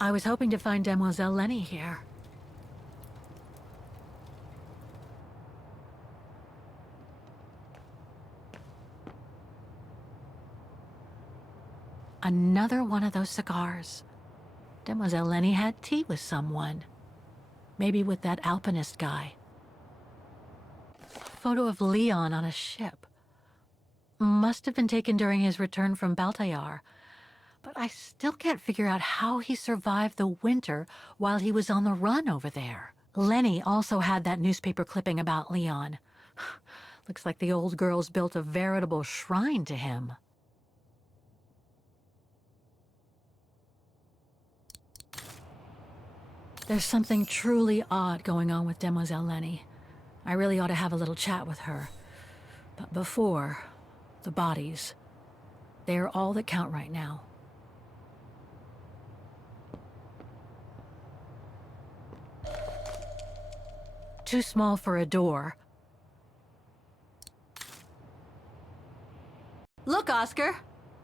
I was hoping to find Demoiselle Lenny here. Another one of those cigars. Demoiselle Lenny had tea with someone. Maybe with that alpinist guy. Photo of Leon on a ship. Must have been taken during his return from Baltayar. But I still can't figure out how he survived the winter while he was on the run over there. Lenny also had that newspaper clipping about Leon. Looks like the old girls built a veritable shrine to him. There's something truly odd going on with Demoiselle Lenny. I really ought to have a little chat with her. But before, the bodies. They are all that count right now. Too small for a door. Look, Oscar!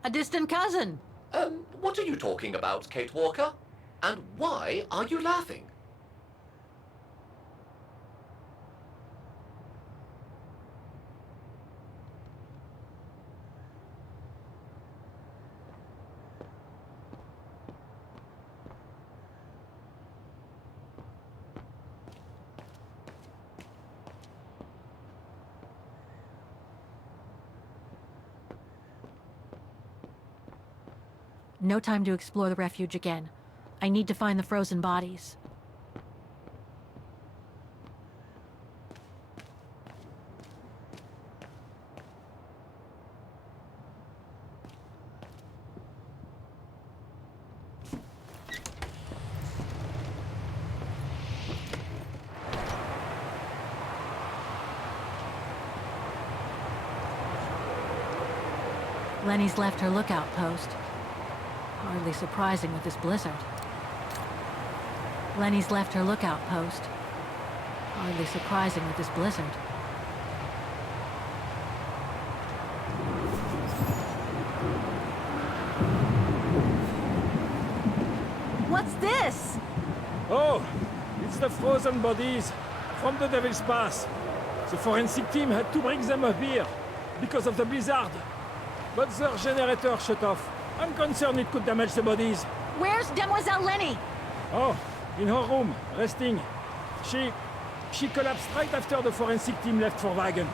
A distant cousin! What are you talking about, Kate Walker? And why are you laughing? No time to explore the refuge again. I need to find the frozen bodies. Lenny's left her lookout post. Hardly surprising with this blizzard. Lenny's left her lookout post. Hardly surprising with this blizzard. What's this? Oh, it's the frozen bodies from the Devil's Pass. The forensic team had to bring them up here because of the blizzard. But their generator shut off. I'm concerned it could damage the bodies. Where's Demoiselle Lenny? Oh, in her room, resting. She collapsed right after the forensic team left for Wagen.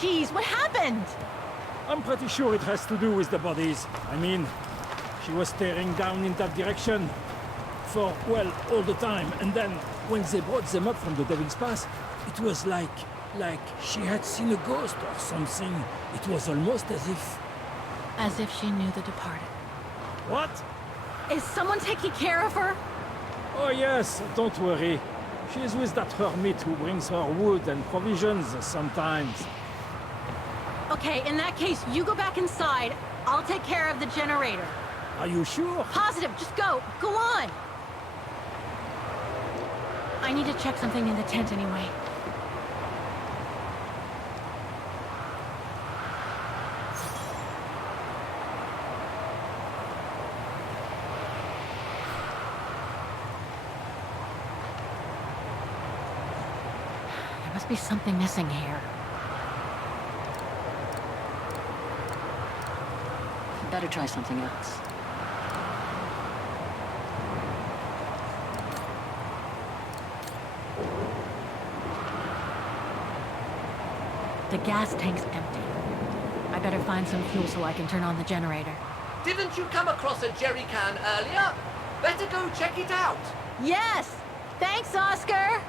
Jeez, what happened? I'm pretty sure it has to do with the bodies. I mean, she was staring down in that direction for, well, all the time. And then, when they brought them up from the Devil's Pass, it was like she had seen a ghost or something. It was almost as if... As if she knew the departed. What? Is someone taking care of her? Oh yes, don't worry. She's with that hermit who brings her wood and provisions sometimes. Okay, in that case, you go back inside. I'll take care of the generator. Are you sure? Positive, just go. Go on! I need to check something in the tent anyway. There must be something missing here. Better try something else. The gas tank's empty. I better find some fuel so I can turn on the generator. Didn't you come across a jerry can earlier? Better go check it out. Yes! Thanks, Oscar!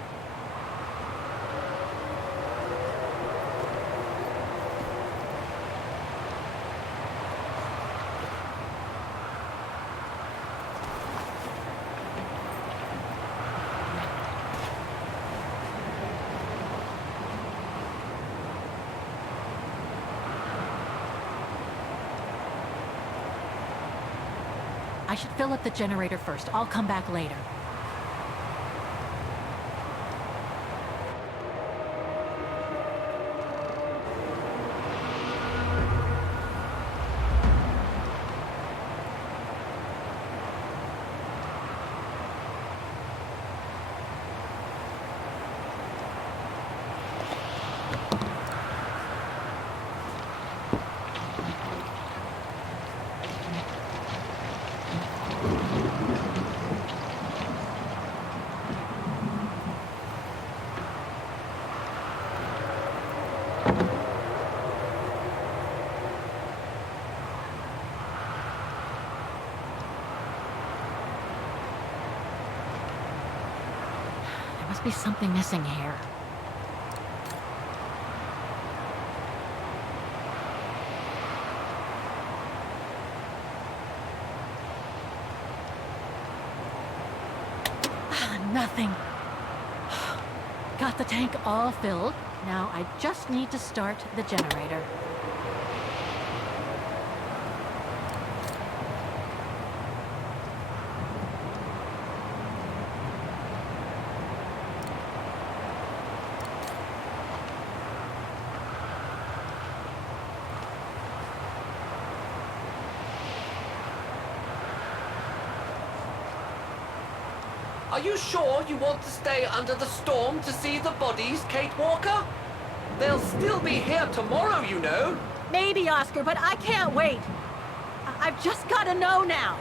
I should fill up the generator first. I'll come back later. must be something missing here. Nothing. Got the tank all filled. Now I just need to start the generator. Are you sure you want to stay under the storm to see the bodies, Kate Walker? They'll still be here tomorrow, you know. Maybe, Oscar, but I can't wait. I've just got to know now.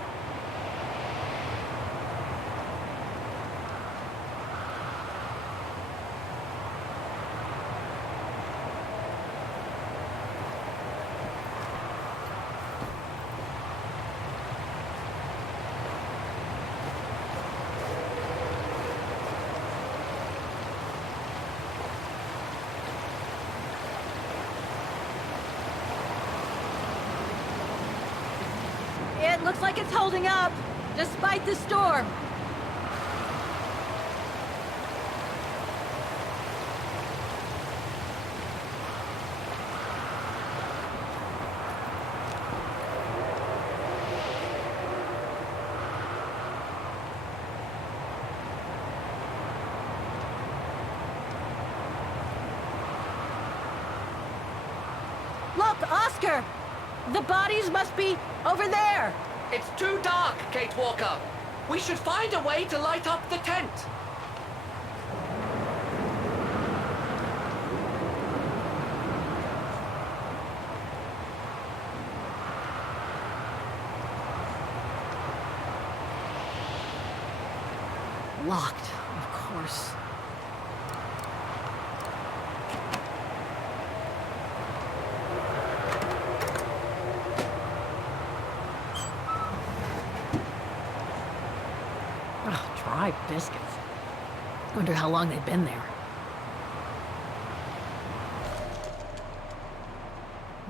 It looks like it's holding up, despite the storm. Look, Oscar! The bodies must be over there! It's too dark, Kate Walker. We should find a way to light up the tent. Locked, of course. Dry biscuits. Wonder how long they've been there.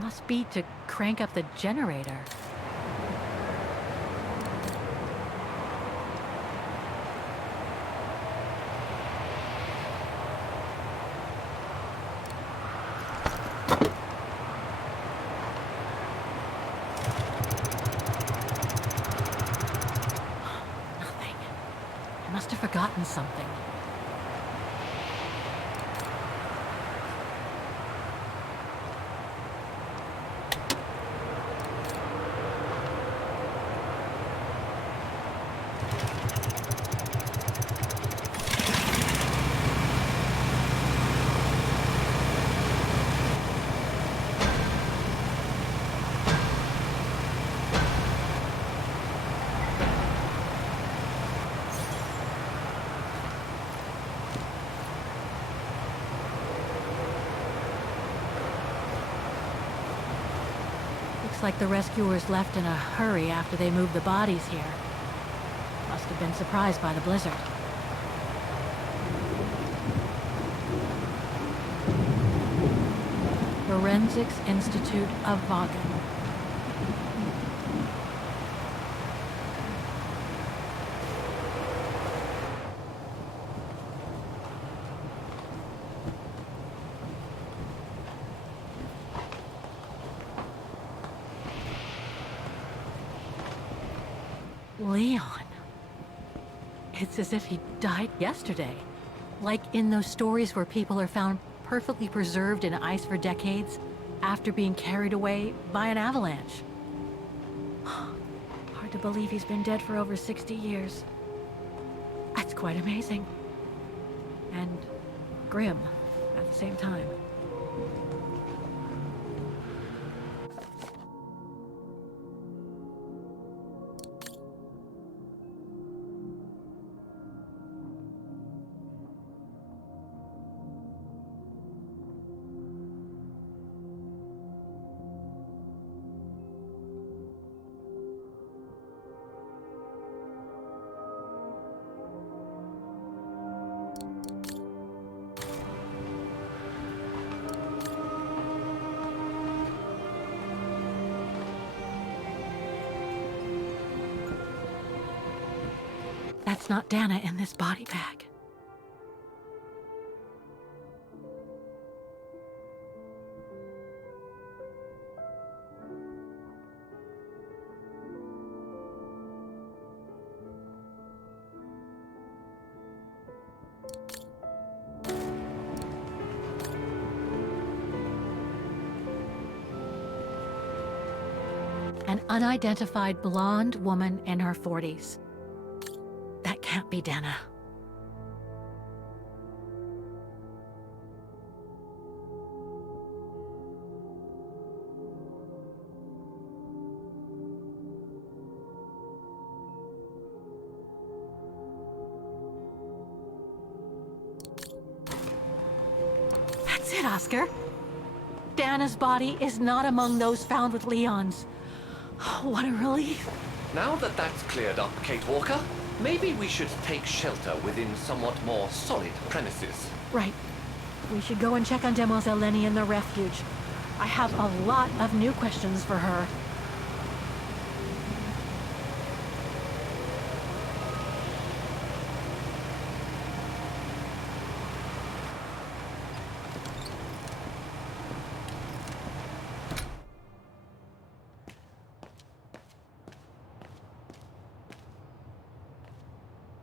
Must be to crank up the generator. I must have forgotten something. Looks like the rescuers left in a hurry after they moved the bodies here. Must have been surprised by the blizzard. Forensics Institute of Vaughan. Leon. It's as if he died yesterday. Like in those stories where people are found perfectly preserved in ice for decades after being carried away by an avalanche. Hard to believe he's been dead for over 60 years. That's quite amazing. And grim at the same time. That's not Dana in this body bag. An unidentified blonde woman in her 40s. That can't be Dana. That's it, Oscar. Dana's body is not among those found with Leon's. What a relief. Now that that's cleared up, Kate Walker, maybe we should take shelter within somewhat more solid premises. Right. We should go and check on Demoiselle Lenny in the refuge. I have a lot of new questions for her.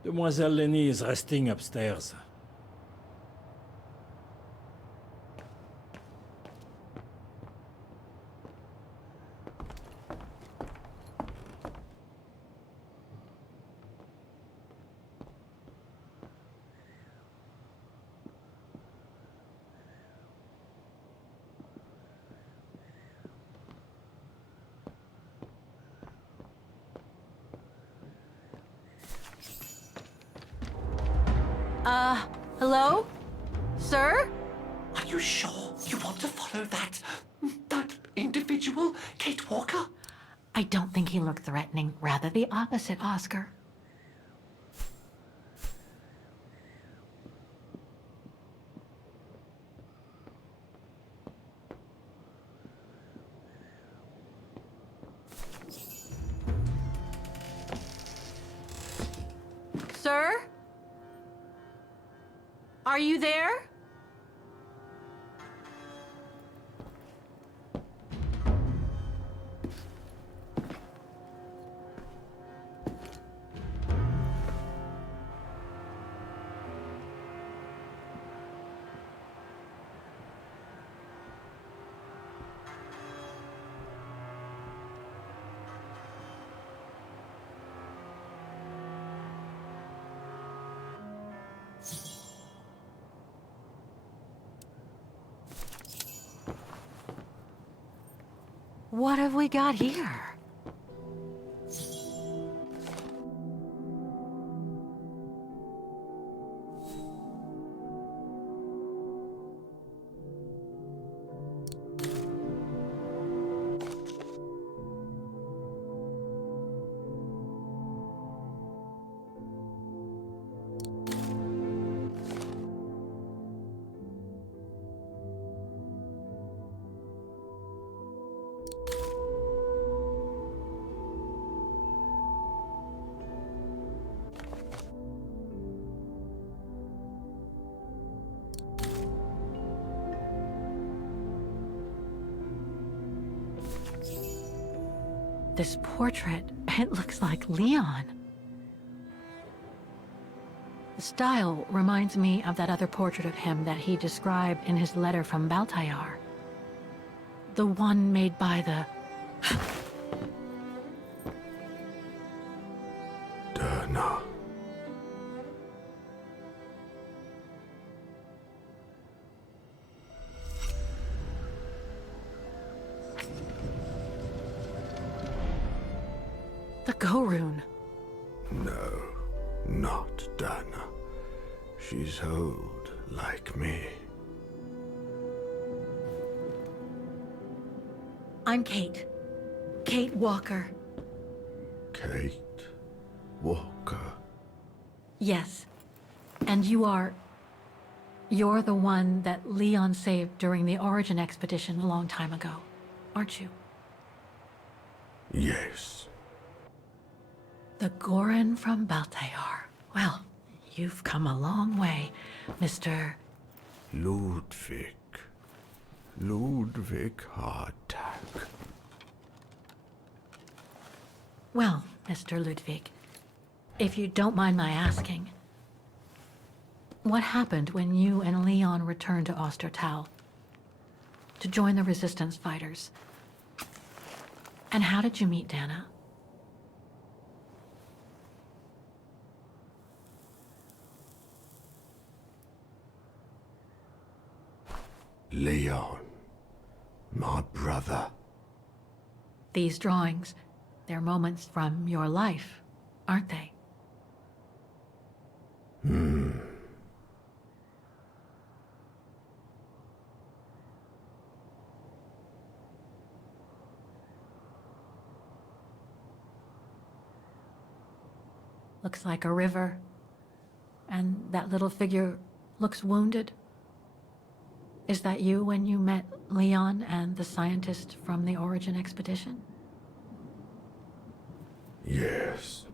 Demoiselle Lenny is resting upstairs. Hello? Sir? Are you sure you want to follow that individual, Kate Walker? I don't think he looked threatening. Rather the opposite, Oscar. Sir? Are you there? What have we got here? This portrait, it looks like Leon. The style reminds me of that other portrait of him that he described in his letter from Baltayar. The one made by the... Dana. the Go Rune. No, not Dana. She's old, like me. I'm Kate. Kate Walker. Kate Walker. Yes. And you're the one that Leon saved during the Origin expedition a long time ago, aren't you? Yes. The Goran from Baltayar. Well, you've come a long way, Mr. Ludwig. Ludwig Hardtack. Well, Mr. Ludwig, if you don't mind my asking, what happened when you and Leon returned to Ostertal to join the resistance fighters? And how did you meet Dana? Leon. My brother. These drawings, they're moments from your life, aren't they? Looks like a river. And that little figure looks wounded. Is that you when you met Leon and the scientist from the Origin expedition? Yes.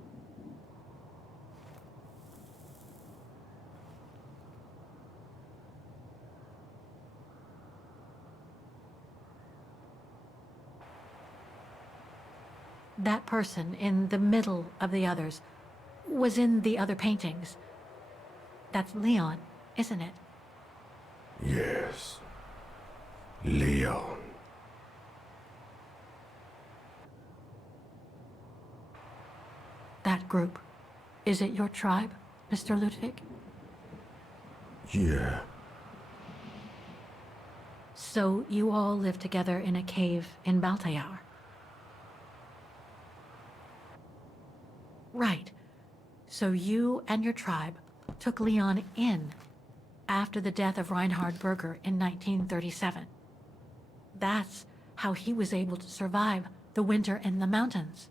That person in the middle of the others was in the other paintings. That's Leon, isn't it? Yes. Leon. That group. Is it your tribe, Mr. Ludwig? Yeah. So you all live together in a cave in Baltayar? Right. So you and your tribe took Leon in after the death of Reinhard Berger in 1937. That's how he was able to survive the winter in the mountains.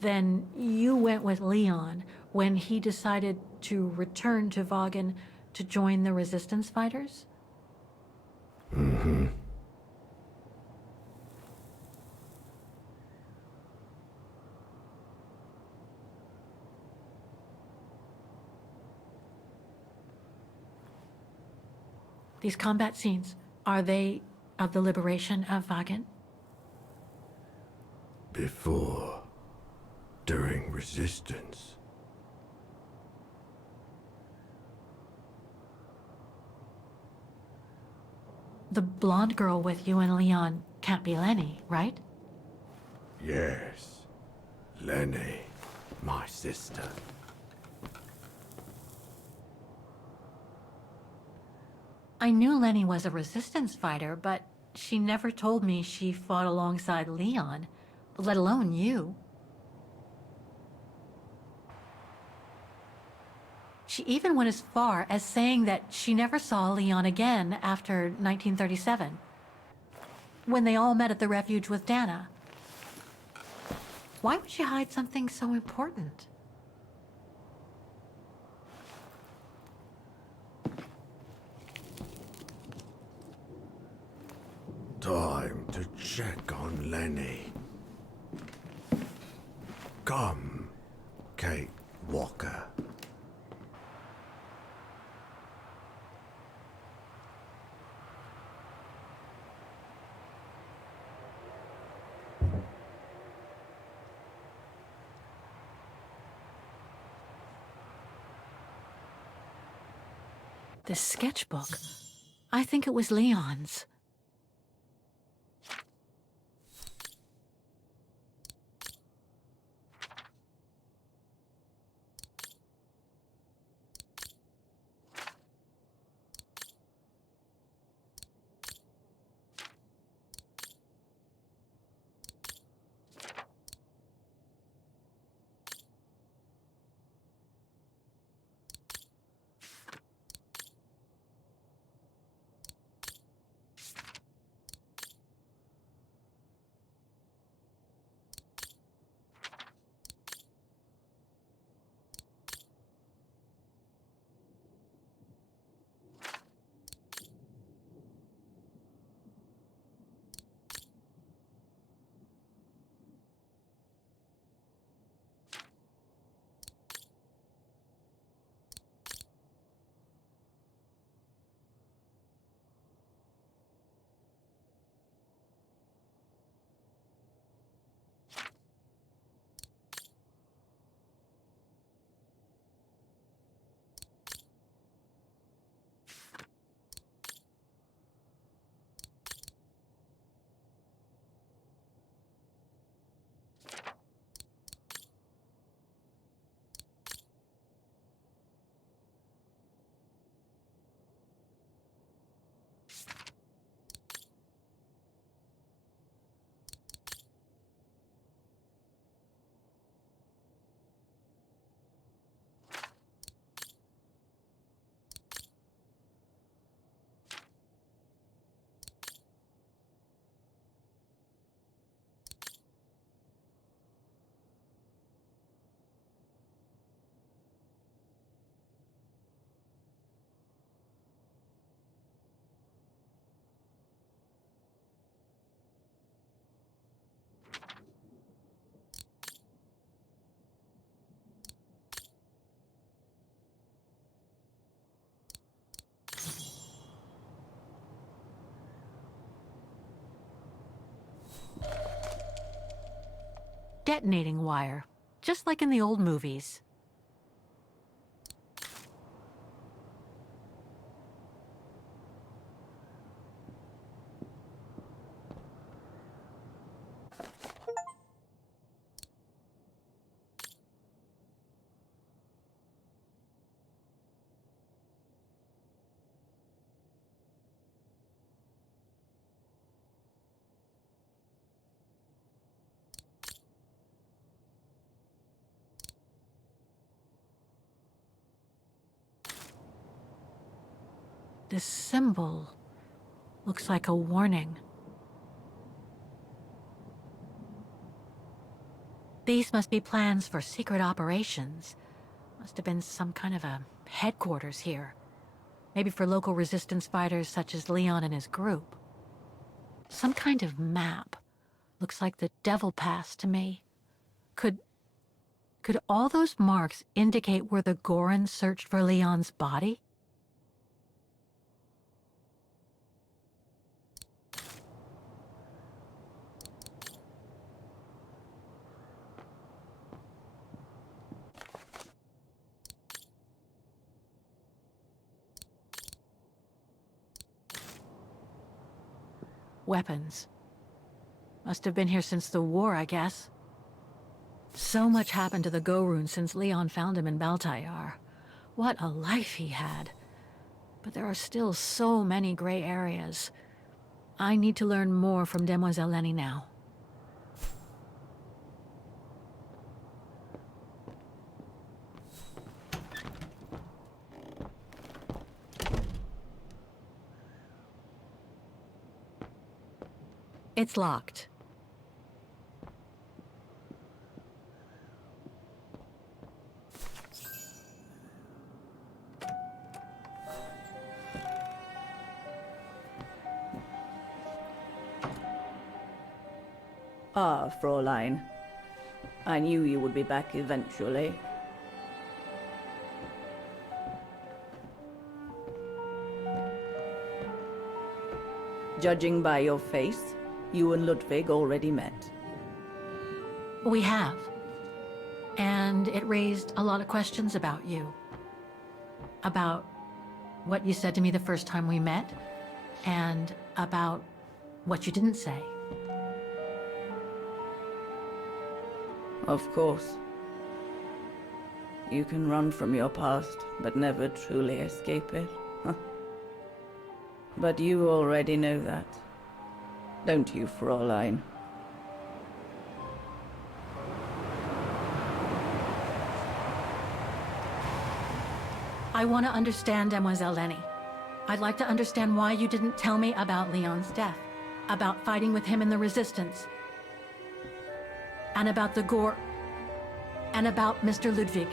Then you went with Leon when he decided to return to Vaughan to join the resistance fighters? Mm-hmm. These combat scenes, are they of the liberation of Vaughan? Before. During resistance. The blonde girl with you and Leon can't be Lenny, right? Yes. Lenny. My sister. I knew Lenny was a resistance fighter, but she never told me she fought alongside Leon, let alone you. She even went as far as saying that she never saw Leon again after 1937, when they all met at the refuge with Dana. Why would she hide something so important? Time to check on Lenny. Come, Kate Walker. This sketchbook. I think it was Leon's. detonating wire, just like in the old movies. This symbol looks like a warning. These must be plans for secret operations. Must have been some kind of a headquarters here. Maybe for local resistance fighters such as Leon and his group. Some kind of map. Looks like the Devil Pass to me. Could all those marks indicate where the Gorons searched for Leon's body? Weapons. Must have been here since the war, I guess. So much happened to the Gorun since Leon found him in Baltayar. What a life he had. But there are still so many gray areas. I need to learn more from Demoiselle Lenny now. It's locked. Ah, Fräulein. I knew you would be back eventually. Judging by your face, you and Ludwig already met. We have. And it raised a lot of questions about you. About what you said to me the first time we met, and about what you didn't say. Of course. You can run from your past, but never truly escape it. But you already know that. Don't you, Fräulein? I want to understand Demoiselle Lenny. I'd like to understand why you didn't tell me about Leon's death, about fighting with him in the Resistance, and about the Gore, and about Mr. Ludwig.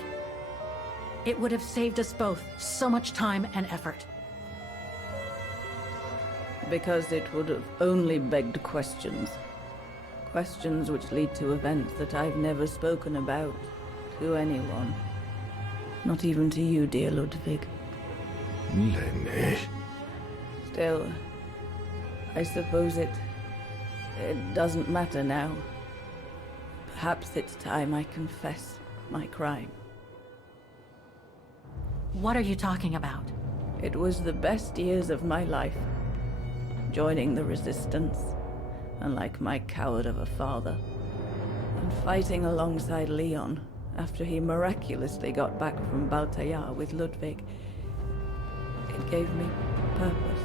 It would have saved us both so much time and effort. Because it would have only begged questions. Questions which lead to events that I've never spoken about to anyone. Not even to you, dear Ludwig. Lenny. Still, I suppose it doesn't matter now. Perhaps it's time I confess my crime. What are you talking about? It was the best years of my life. Joining the Resistance, unlike my coward of a father, and fighting alongside Leon after he miraculously got back from Baltayar with Ludwig. It gave me purpose.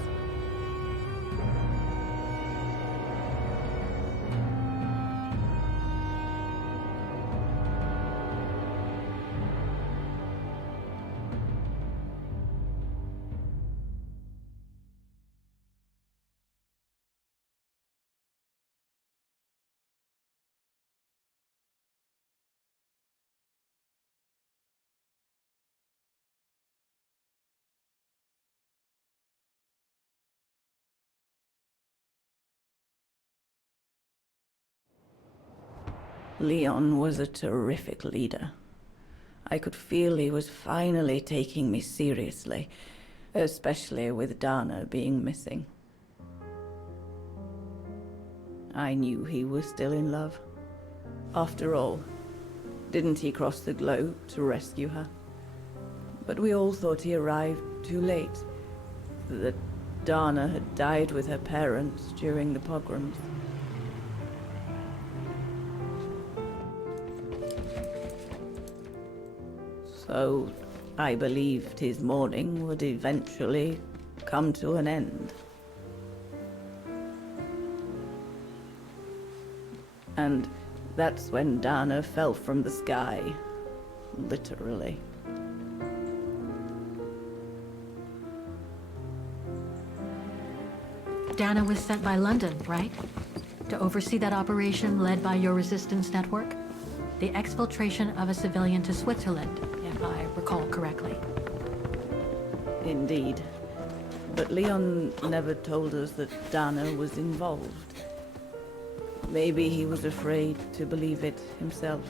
Leon was a terrific leader. I could feel he was finally taking me seriously, especially with Dana being missing. I knew he was still in love. After all, didn't he cross the globe to rescue her? But we all thought he arrived too late. That Dana had died with her parents during the pogroms. So, I believed his mourning would eventually come to an end. And that's when Dana fell from the sky. Literally. Dana was sent by London, right? To oversee that operation led by your resistance network? The exfiltration of a civilian to Switzerland, if I recall correctly. Indeed. But Leon never told us that Dana was involved. Maybe he was afraid to believe it himself.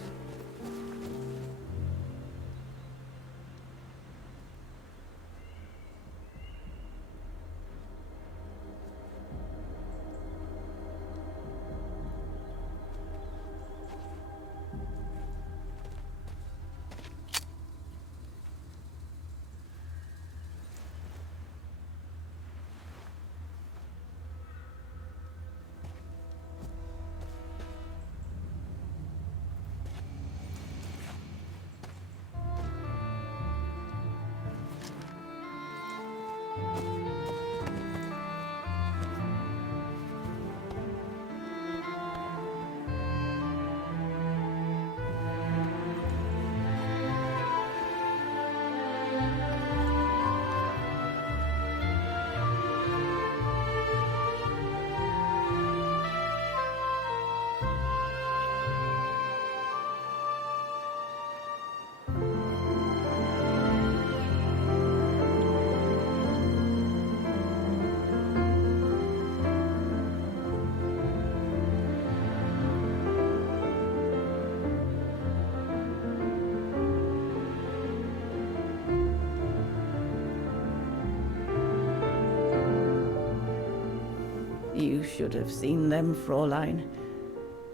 You should have seen them, Fräulein.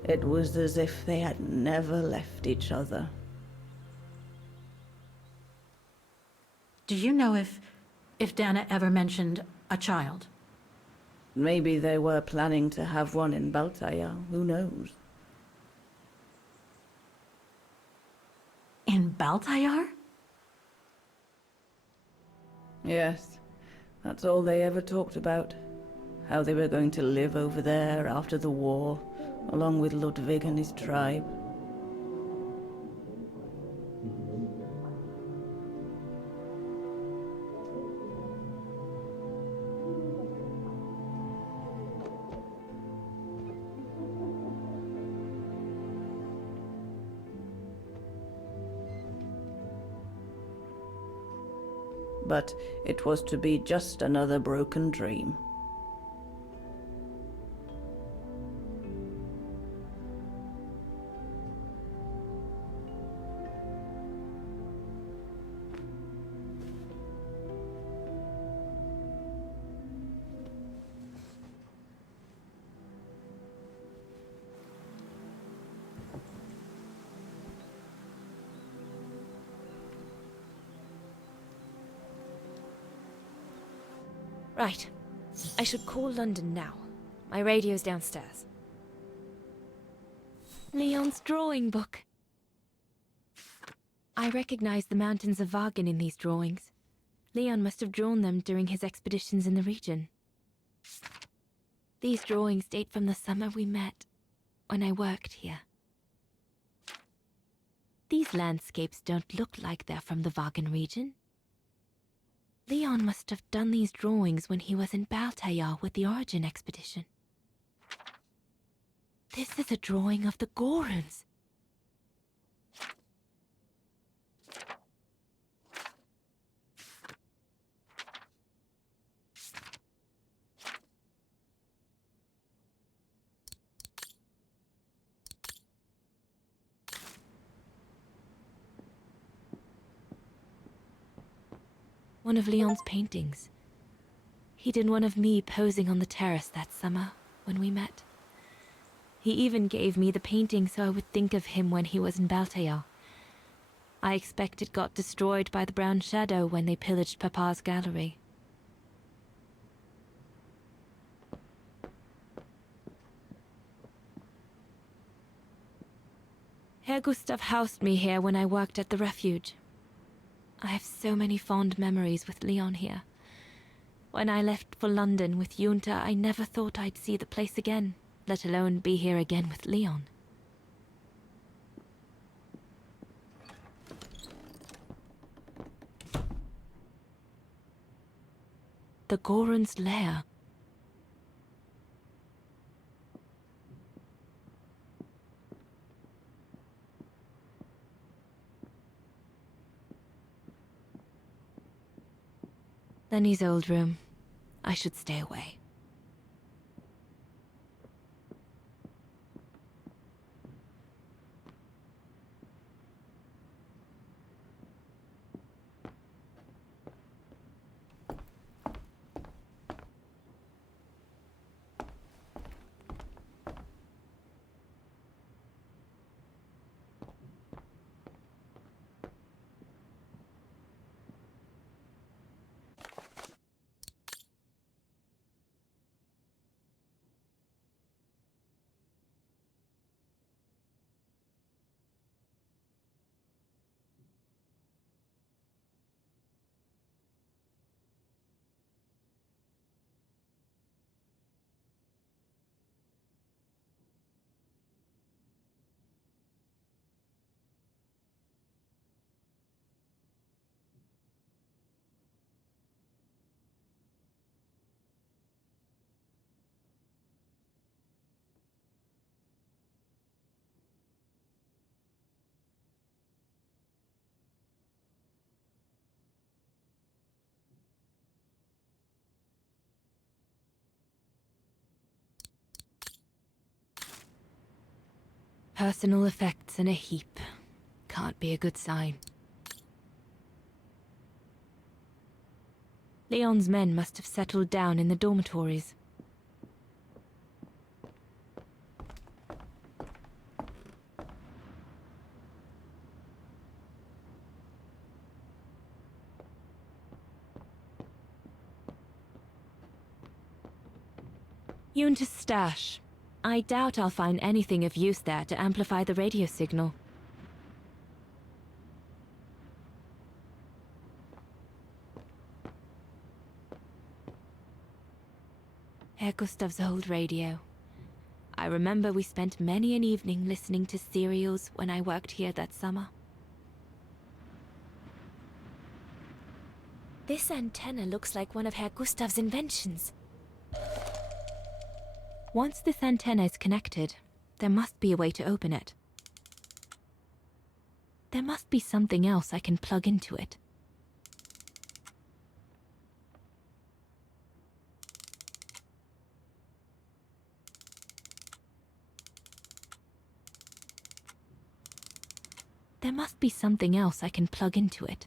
It was as if they had never left each other. Do you know if Dana ever mentioned a child? Maybe they were planning to have one in Baltaya, who knows? In Baltayar? Yes, that's all they ever talked about. How they were going to live over there after the war, along with Ludwig and his tribe. But it was to be just another broken dream. Right. I should call London now. My radio's downstairs. Leon's drawing book. I recognize the mountains of Vagen in these drawings. Leon must have drawn them during his expeditions in the region. These drawings date from the summer we met, when I worked here. These landscapes don't look like they're from the Vagen region. Leon must have done these drawings when he was in Baltayar with the Origin expedition. This is a drawing of the Goruns. One of Leon's paintings. He did one of me posing on the terrace that summer when we met. He even gave me the painting so I would think of him when he was in Baltair. I expect it got destroyed by the Brown Shadow when they pillaged Papa's gallery. Herr Gustav housed me here when I worked at the refuge. I have so many fond memories with Leon here. When I left for London with Junta, I never thought I'd see the place again, let alone be here again with Leon. The Goron's lair. Lenny's old room. I should stay away. Personal effects in a heap. Can't be a good sign. Leon's men must have settled down in the dormitories. Junta's stash. I doubt I'll find anything of use there to amplify the radio signal. Herr Gustav's old radio. I remember we spent many an evening listening to serials when I worked here that summer. This antenna looks like one of Herr Gustav's inventions. Once this antenna is connected, there must be a way to open it. There must be something else I can plug into it. There must be something else I can plug into it.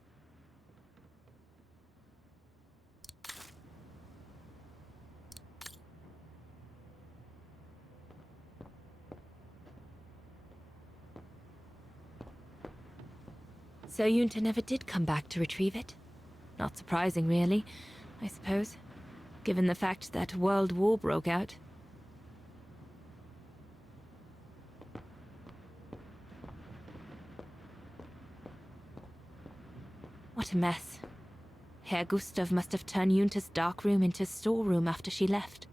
So Junta never did come back to retrieve it? Not surprising, really, I suppose, given the fact that World War broke out. What a mess. Herr Gustav must have turned Junta's dark room into a storeroom after she left.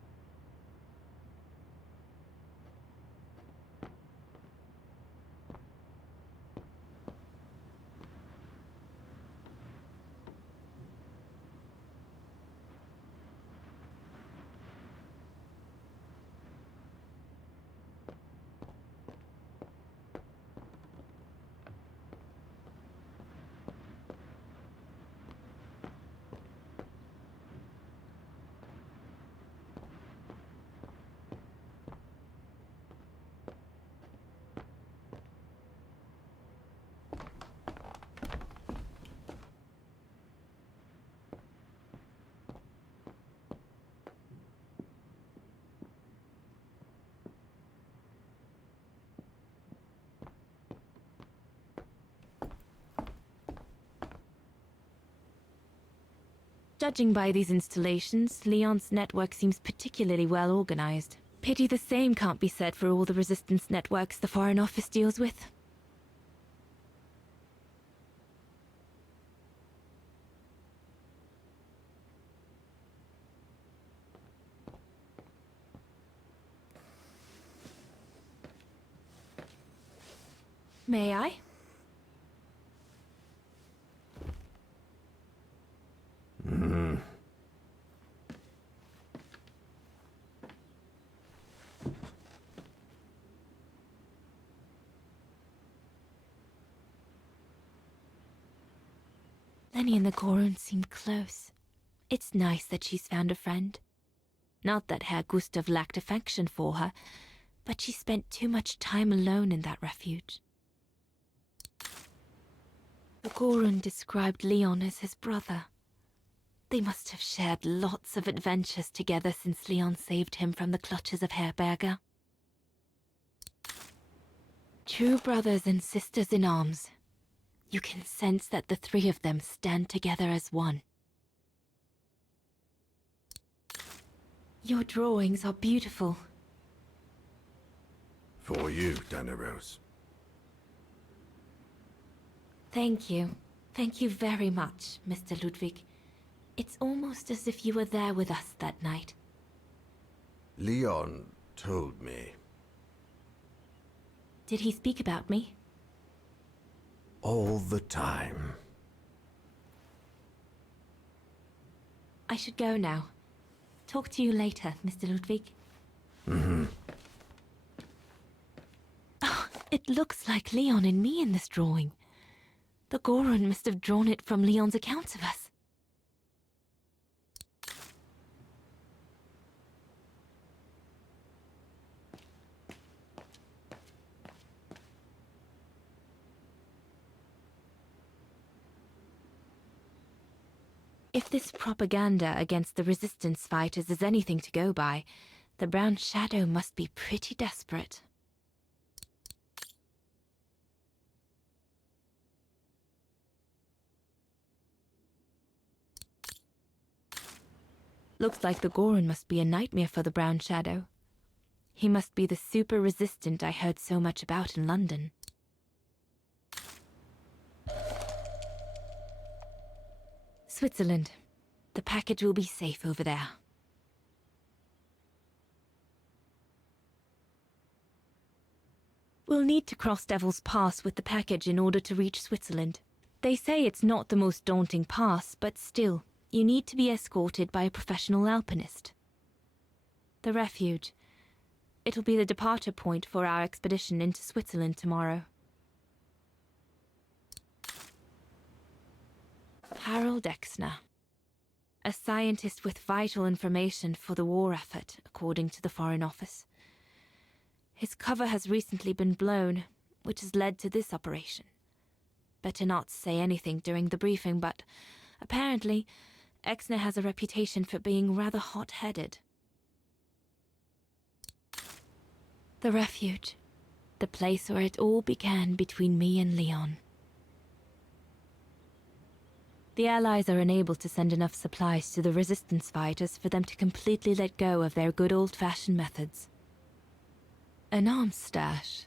Judging by these installations, Leon's network seems particularly well organized. Pity the same can't be said for all the resistance networks the Foreign Office deals with. May I? Lenny and the Gorun seem close. It's nice that she's found a friend. Not that Herr Gustav lacked affection for her, but she spent too much time alone in that refuge. The Gorun described Leon as his brother. They must have shared lots of adventures together since Leon saved him from the clutches of Herberger. True brothers and sisters in arms. You can sense that the three of them stand together as one. Your drawings are beautiful. For you, Daneros. Thank you. Thank you very much, Mr. Ludwig. It's almost as if you were there with us that night. Leon told me. Did he speak about me? All the time. I should go now. Talk to you later, Mr. Ludwig. Oh, it looks like Leon and me in this drawing. The Gorun must have drawn it from Leon's accounts of us. If this propaganda against the resistance fighters is anything to go by, the Brown Shadow must be pretty desperate. Looks like the Gorun must be a nightmare for the Brown Shadow. He must be the super resistant I heard so much about in London. Switzerland. The package will be safe over there. We'll need to cross Devil's Pass with the package in order to reach Switzerland. They say it's not the most daunting pass, but still, you need to be escorted by a professional alpinist. The refuge. It'll be the departure point for our expedition into Switzerland tomorrow. Harold Exner. A scientist with vital information for the war effort, according to the Foreign Office. His cover has recently been blown, which has led to this operation. Better not say anything during the briefing, but apparently, Exner has a reputation for being rather hot-headed. The refuge. The place where it all began between me and Leon. The Allies are unable to send enough supplies to the resistance fighters for them to completely let go of their good old-fashioned methods. An arms stash.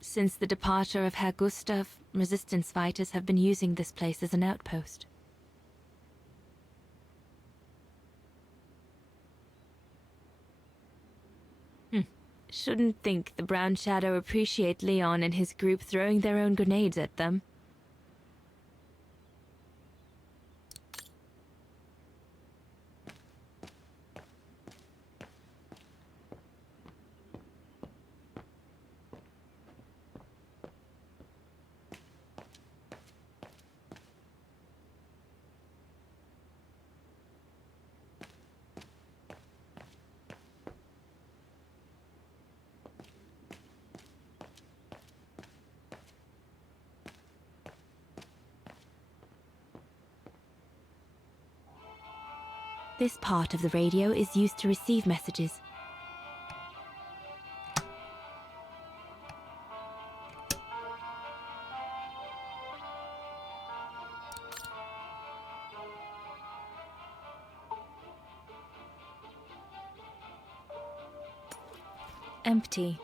Since the departure of Herr Gustav, resistance fighters have been using this place as an outpost. Shouldn't think the Brown Shadow appreciate Leon and his group throwing their own grenades at them. This part of the radio is used to receive messages. empty.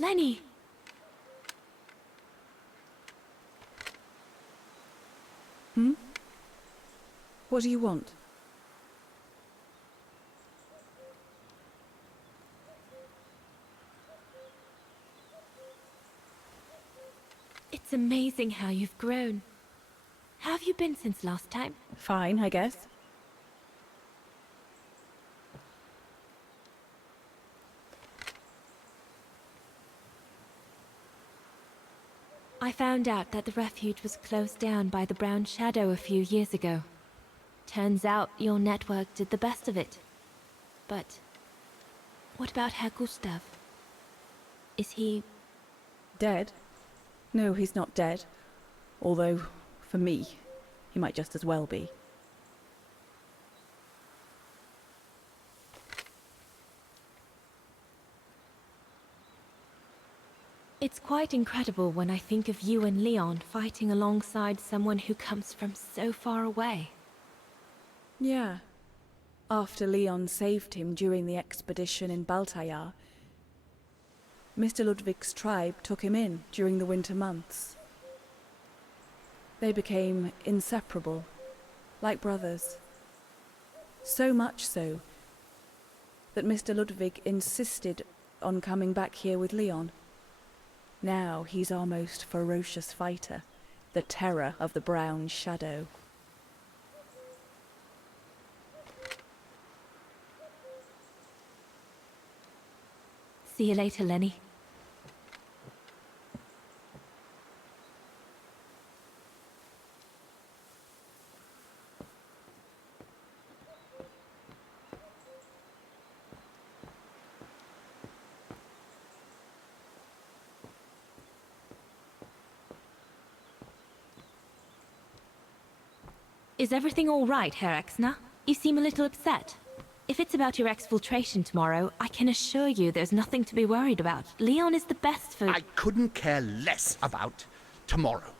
Lenny! What do you want? It's amazing how you've grown. How have you been since last time? Fine, I guess. I found out that the refuge was closed down by the Brown Shadow a few years ago. Turns out your network did the best of it. But what about Herr Gustav? Is he... Dead? No, he's not dead. Although, for me, he might just as well be. It's quite incredible when I think of you and Leon fighting alongside someone who comes from so far away. Yeah. After Leon saved him during the expedition in Baltayar, Mr. Ludwig's tribe took him in during the winter months. They became inseparable, like brothers. So much so that Mr. Ludwig insisted on coming back here with Leon. Now he's our most ferocious fighter, the terror of the Brown Shadow. See you later, Lenny. Is everything all right, Herr Exner? You seem a little upset. If it's about your exfiltration tomorrow, I can assure you there's nothing to be worried about. Leon is the best for... I couldn't care less about tomorrow.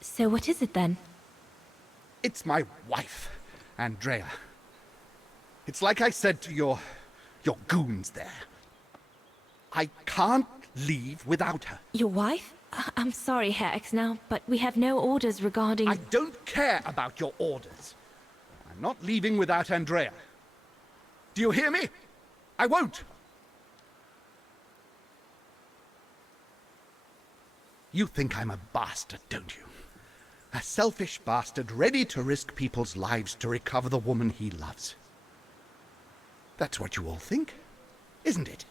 So what is it then? It's my wife, Andrea. It's like I said to your goons there. I can't leave without her. Your wife? I'm sorry, Herr Exner, but we have no orders regarding... I don't care about your orders. I'm not leaving without Andrea. Do you hear me? I won't. You think I'm a bastard, don't you? A selfish bastard ready to risk people's lives to recover the woman he loves. That's what you all think, isn't it?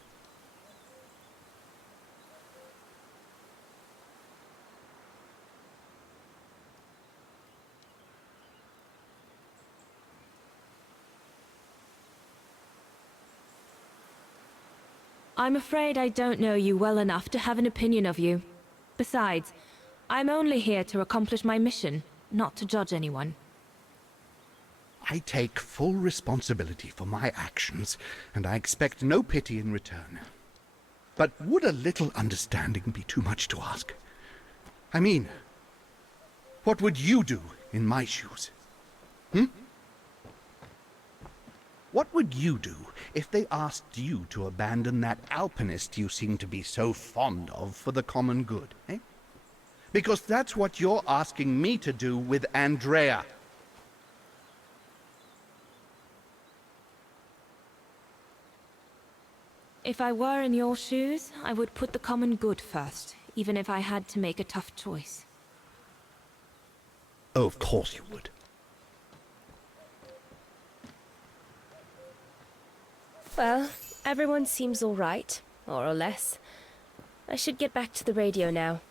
I'm afraid I don't know you well enough to have an opinion of you. Besides, I'm only here to accomplish my mission, not to judge anyone. I take full responsibility for my actions, and I expect no pity in return. But would a little understanding be too much to ask? I mean, what would you do in my shoes? What would you do if they asked you to abandon that alpinist you seem to be so fond of for the common good, eh? Because that's what you're asking me to do with Andrea. If I were in your shoes, I would put the common good first, even if I had to make a tough choice. Oh, of course you would. Well, everyone seems all right, more or less. I should get back to the radio now.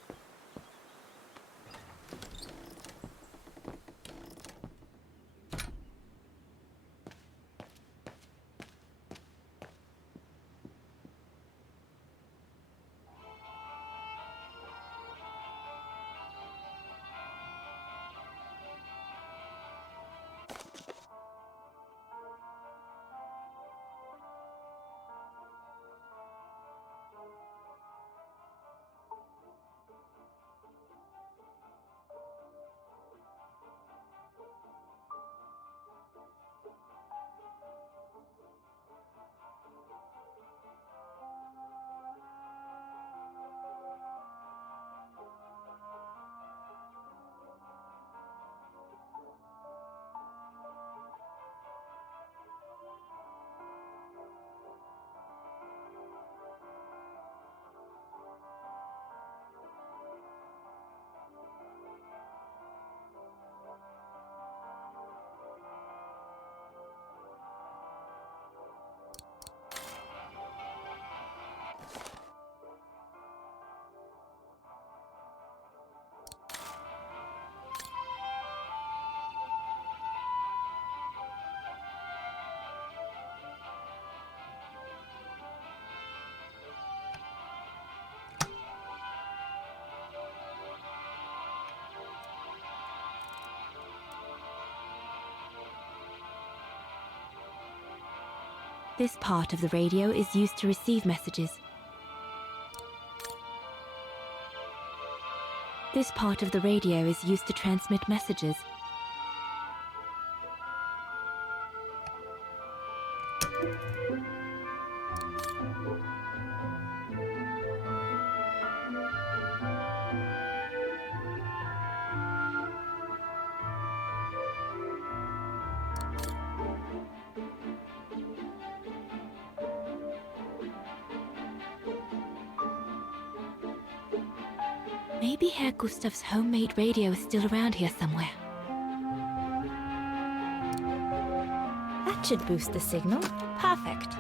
This part of the radio is used to receive messages. This part of the radio is used to transmit messages. Maybe Herr Gustav's homemade radio is still around here somewhere. That should boost the signal. Perfect.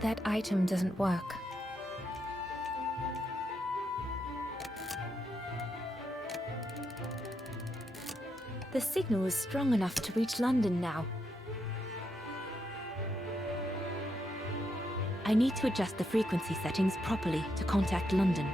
That item doesn't work. The signal is strong enough to reach London now. I need to adjust the frequency settings properly to contact London.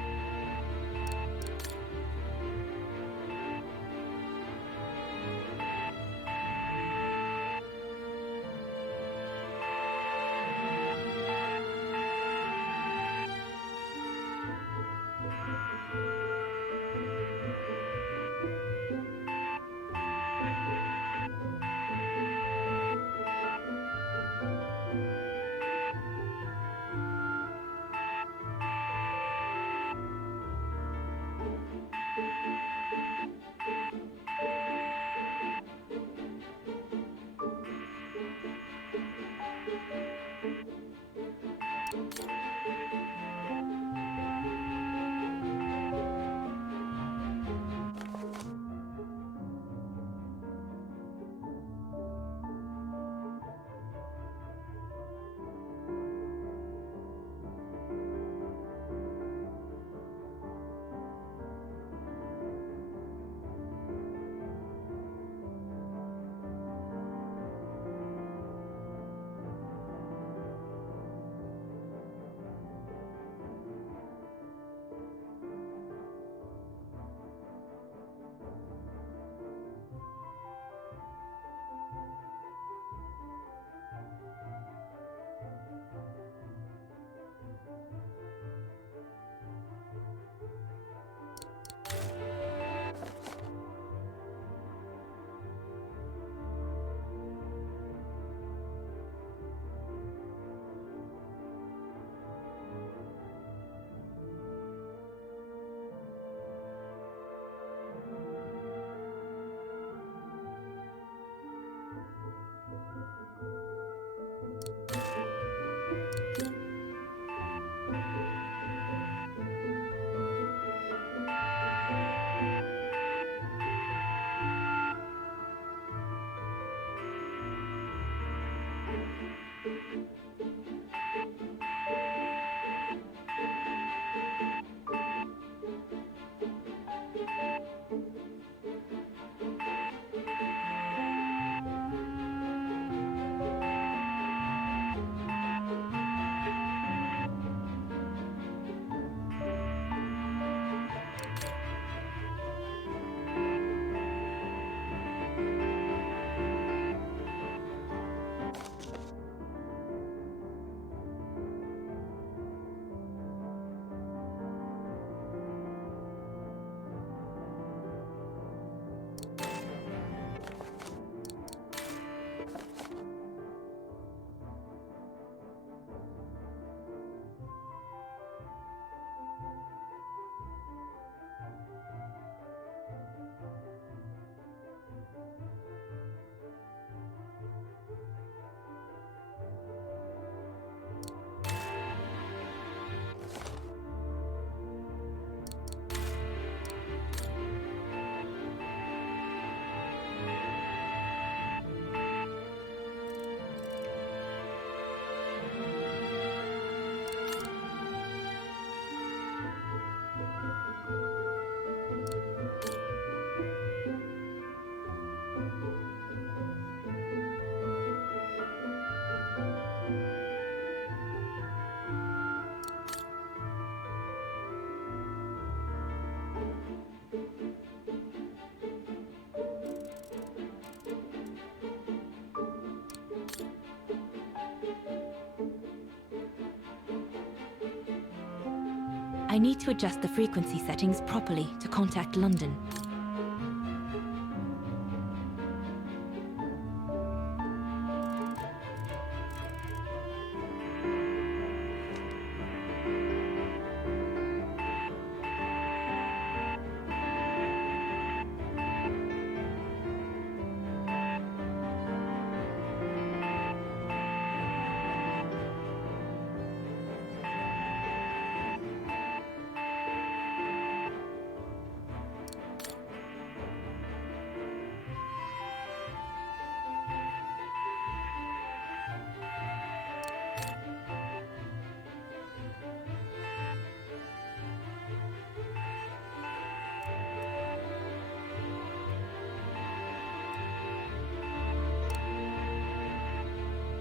I need to adjust the frequency settings properly to contact London.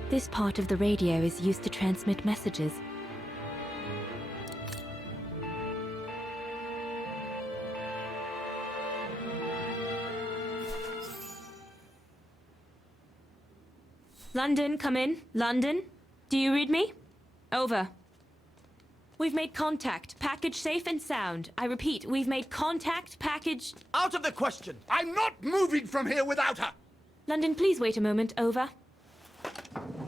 This part of the radio is used to transmit messages. London, come in. London? Do you read me? Over. We've made contact. Package safe and sound. I repeat, we've made contact. Package... Out of the question! I'm not moving from here without her! London, please wait a moment. Over.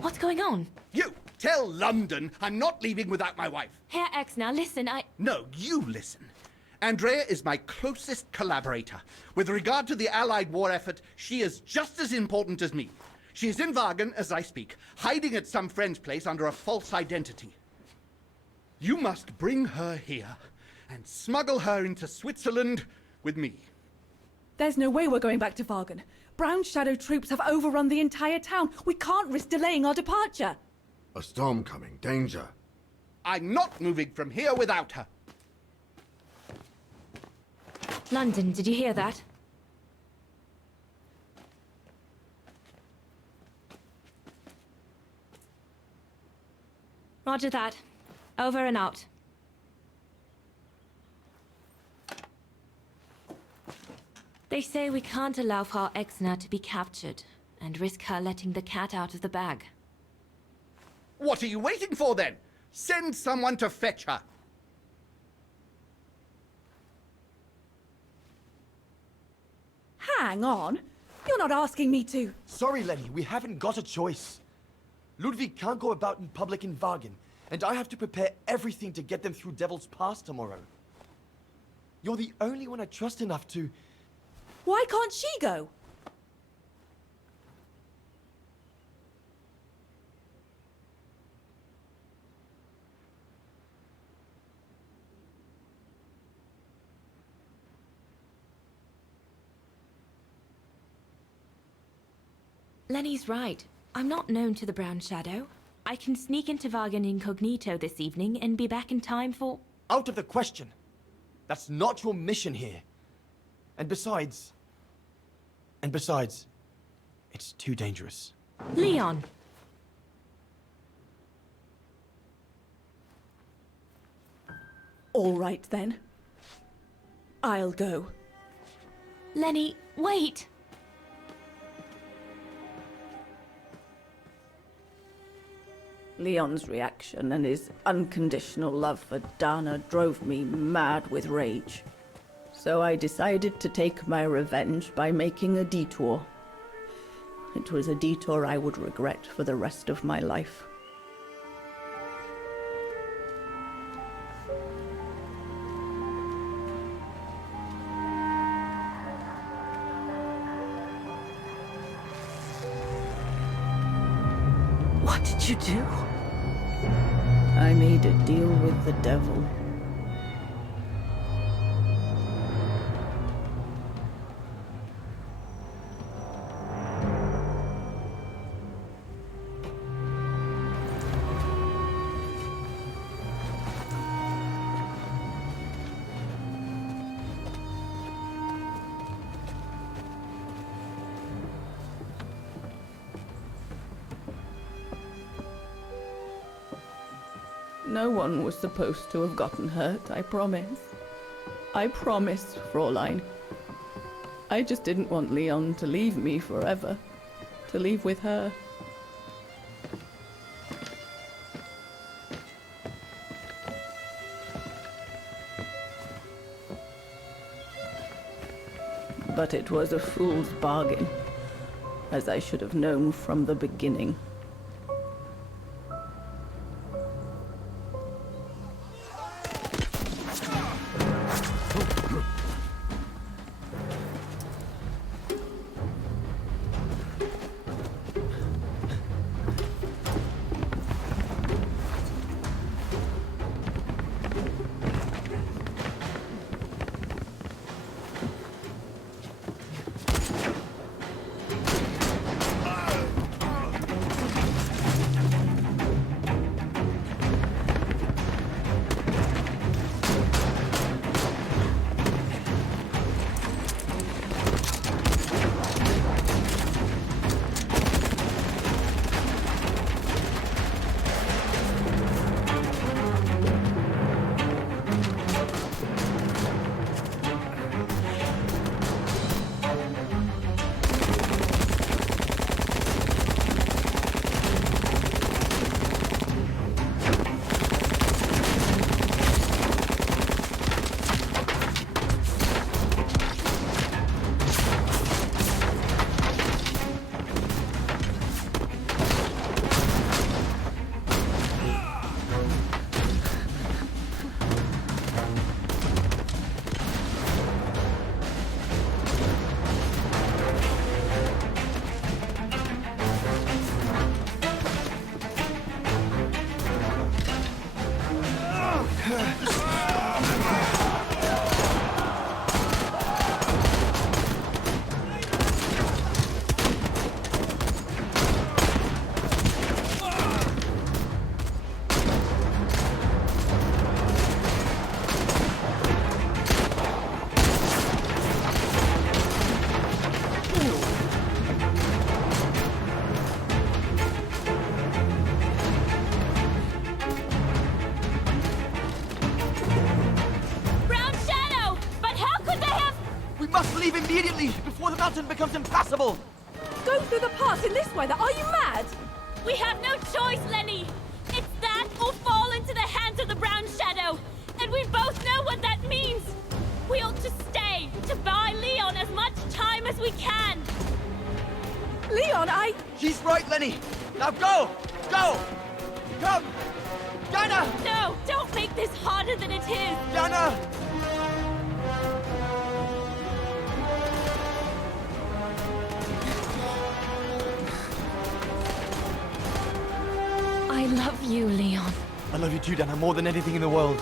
What's going on? You tell London I'm not leaving without my wife. Herr Exner, listen, No, you listen. Andrea is my closest collaborator. With regard to the Allied war effort, she is just as important as me. She is in Wagen as I speak, hiding at some friend's place under a false identity. You must bring her here and smuggle her into Switzerland with me. There's no way we're going back to Wagen. Brown Shadow troops have overrun the entire town. We can't risk delaying our departure. A storm coming. Danger. I'm not moving from here without her. London, did you hear that? Roger that. Over and out. They say we can't allow Frau Exner to be captured and risk her letting the cat out of the bag. What are you waiting for then? Send someone to fetch her. Hang on. You're not asking me to. Sorry, Lenny, we haven't got a choice. Ludwig can't go about in public in Wagen, and I have to prepare everything to get them through Devil's Pass tomorrow. You're the only one I trust enough to... Why can't she go? Lenny's right. I'm not known to the Brown Shadow. I can sneak into Wagen incognito this evening and be back in time for... Out of the question. That's not your mission here. And besides, it's too dangerous. Leon! All right, then. I'll go. Lenny, wait! Leon's reaction and his unconditional love for Dana drove me mad with rage. So I decided to take my revenge by making a detour. It was a detour I would regret for the rest of my life. What did you do? I made a deal with the devil. No one was supposed to have gotten hurt, I promise. I promise, Fräulein. I just didn't want Leon to leave me forever. To leave with her. But it was a fool's bargain, as I should have known from the beginning. Before the mountain becomes impassable! Go through the pass in this weather? Are you mad? We have no choice, Lenny! It's that or fall into the hands of the Brown Shadow! And we both know what that means! We ought to stay, to buy Leon as much time as we can! Leon, She's right, Lenny! Now go! Go! Come! Yana! No! Don't make this harder than it is! Yana! I love you, Leon. I love you too, Dana, more than anything in the world.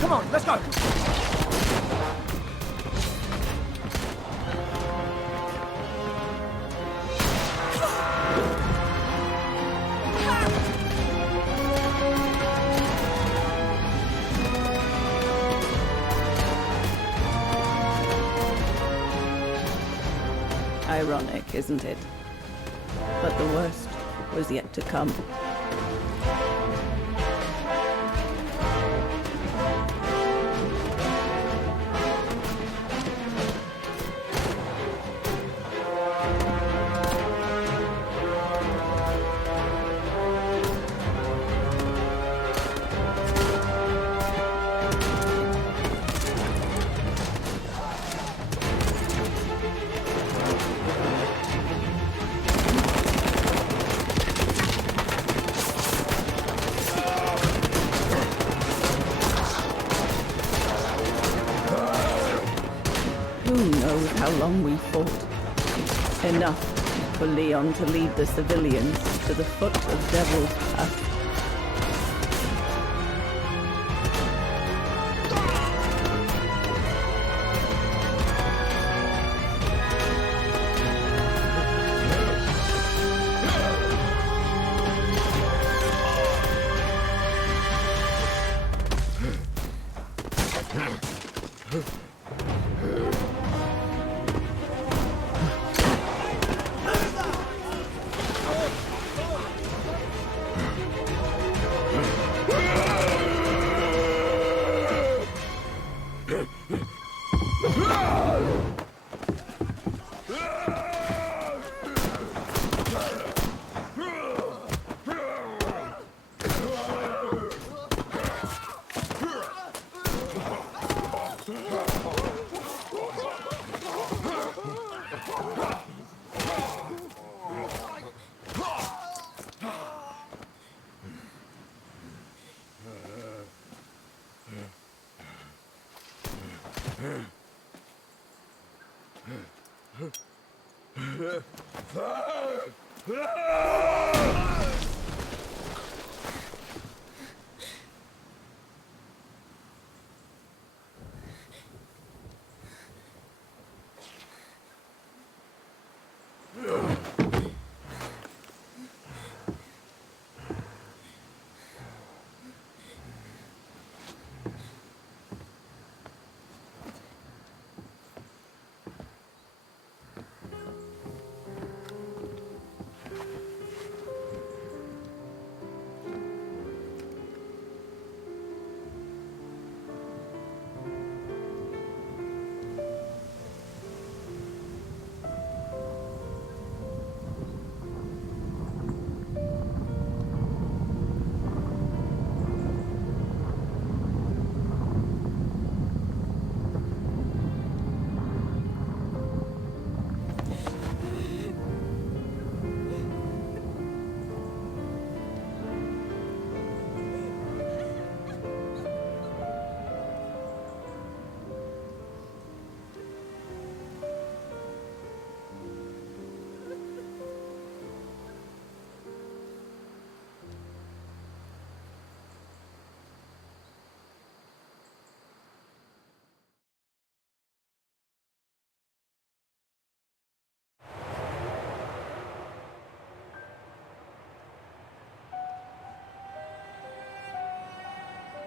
Come on, let's go! Ironic, isn't it? But the worst was yet to come. Who knows how long we fought? Enough for Leon to lead the civilians to the foot of Devil's Pass.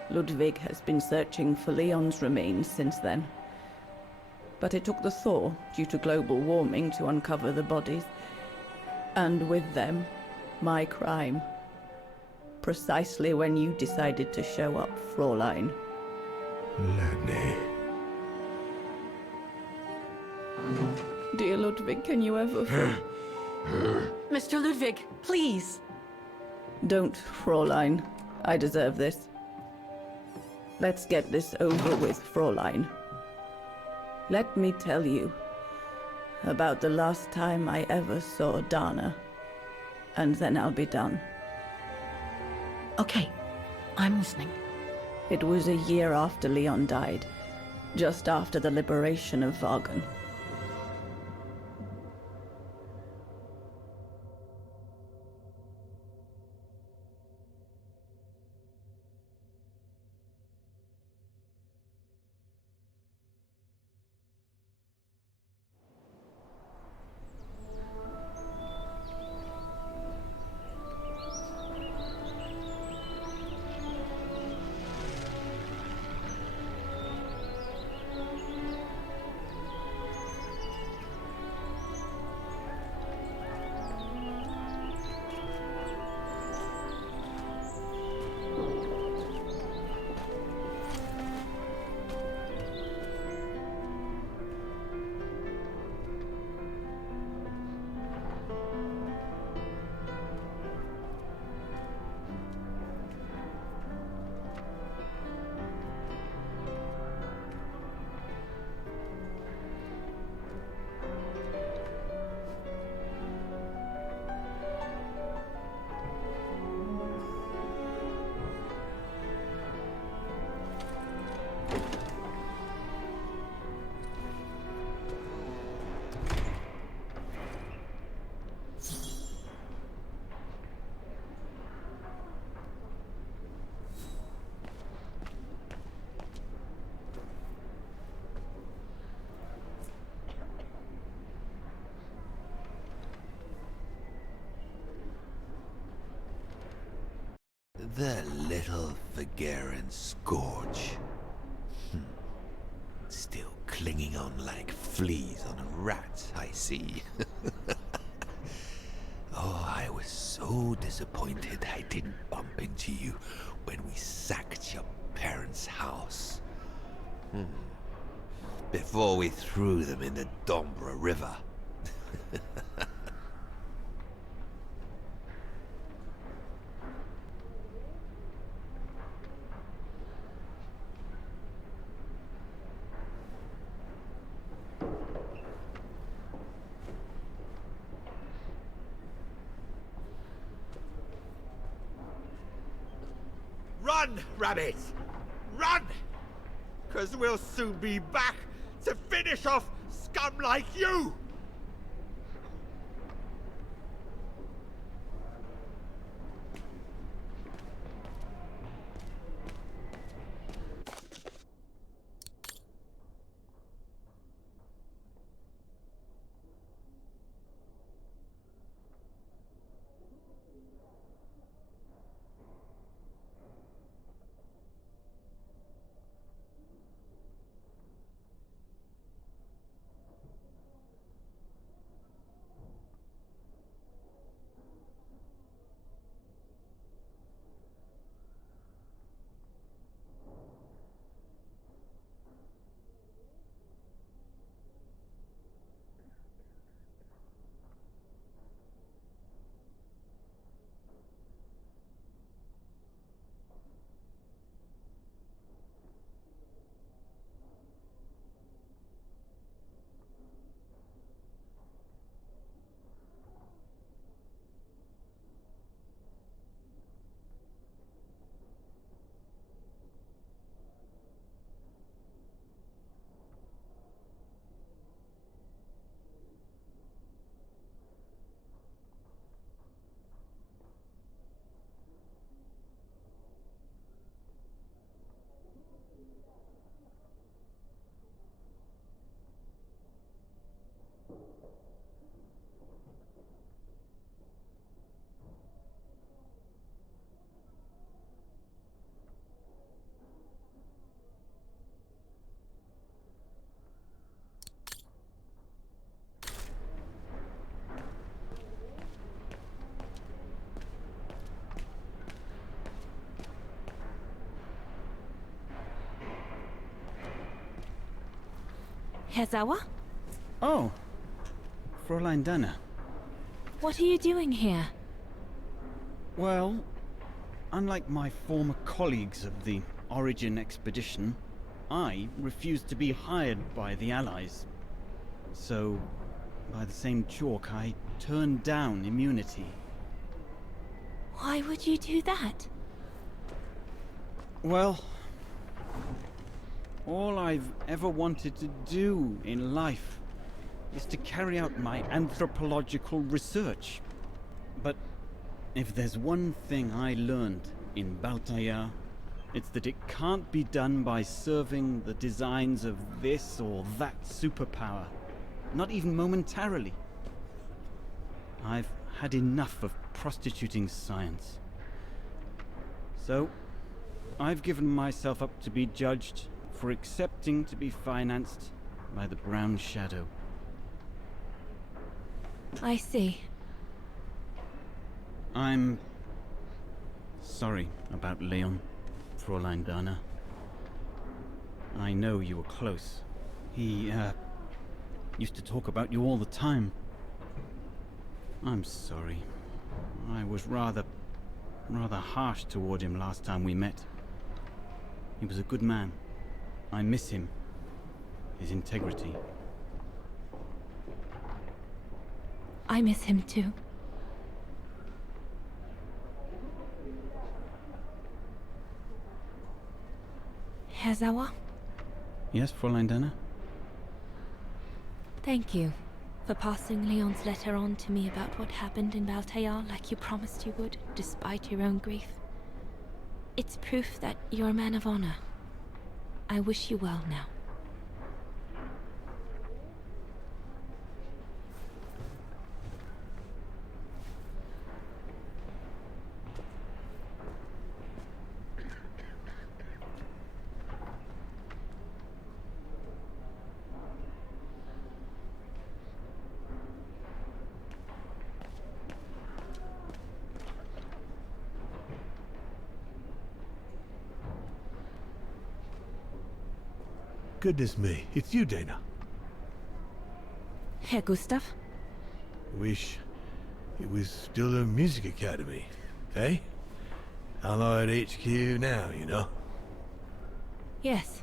Ludwig has been searching for Leon's remains since then. But it took the thaw due to global warming to uncover the bodies. And with them, my crime. Precisely when you decided to show up, Fräulein. Lenny. Dear Ludwig, can you ever... Mr. Ludwig, please. Don't, Fräulein. I deserve this. Let's get this over with, Fräulein. Let me tell you about the last time I ever saw Dana, and then I'll be done. Okay, I'm listening. It was a year after Leon died, just after the liberation of Vagen. The little Vageran scourge. Still clinging on like fleas on a rat, I see. Oh, I was so disappointed I didn't bump into you when we sacked your parents' house. Before we threw them in the Dombra River. Run, Rabbit! Run! 'Cause we'll soon be back to finish off scum like you! Herzawa? Oh, Fräulein Dana. What are you doing here? Well, unlike my former colleagues of the Origin expedition, I refused to be hired by the Allies. So, by the same chalk, I turned down immunity. Why would you do that? Well, all I've ever wanted to do in life is to carry out my anthropological research. But if there's one thing I learned in Baltayar, it's that it can't be done by serving the designs of this or that superpower. Not even momentarily. I've had enough of prostituting science. So, I've given myself up to be judged for accepting to be financed by the Brown Shadow. I see. I'm sorry about Leon, Fräulein Dana. I know you were close. He, used to talk about you all the time. I'm sorry. I was rather harsh toward him last time we met. He was a good man. I miss him. His integrity. I miss him too. Herzawa? Yes, Fräulein Dana? Thank you for passing Leon's letter on to me about what happened in Baltayar like you promised you would, despite your own grief. It's proof that you're a man of honor. I wish you well now. Goodness me, it's you, Dana. Herr Gustav? Wish it was still a music academy, eh? Allied HQ now, you know. Yes,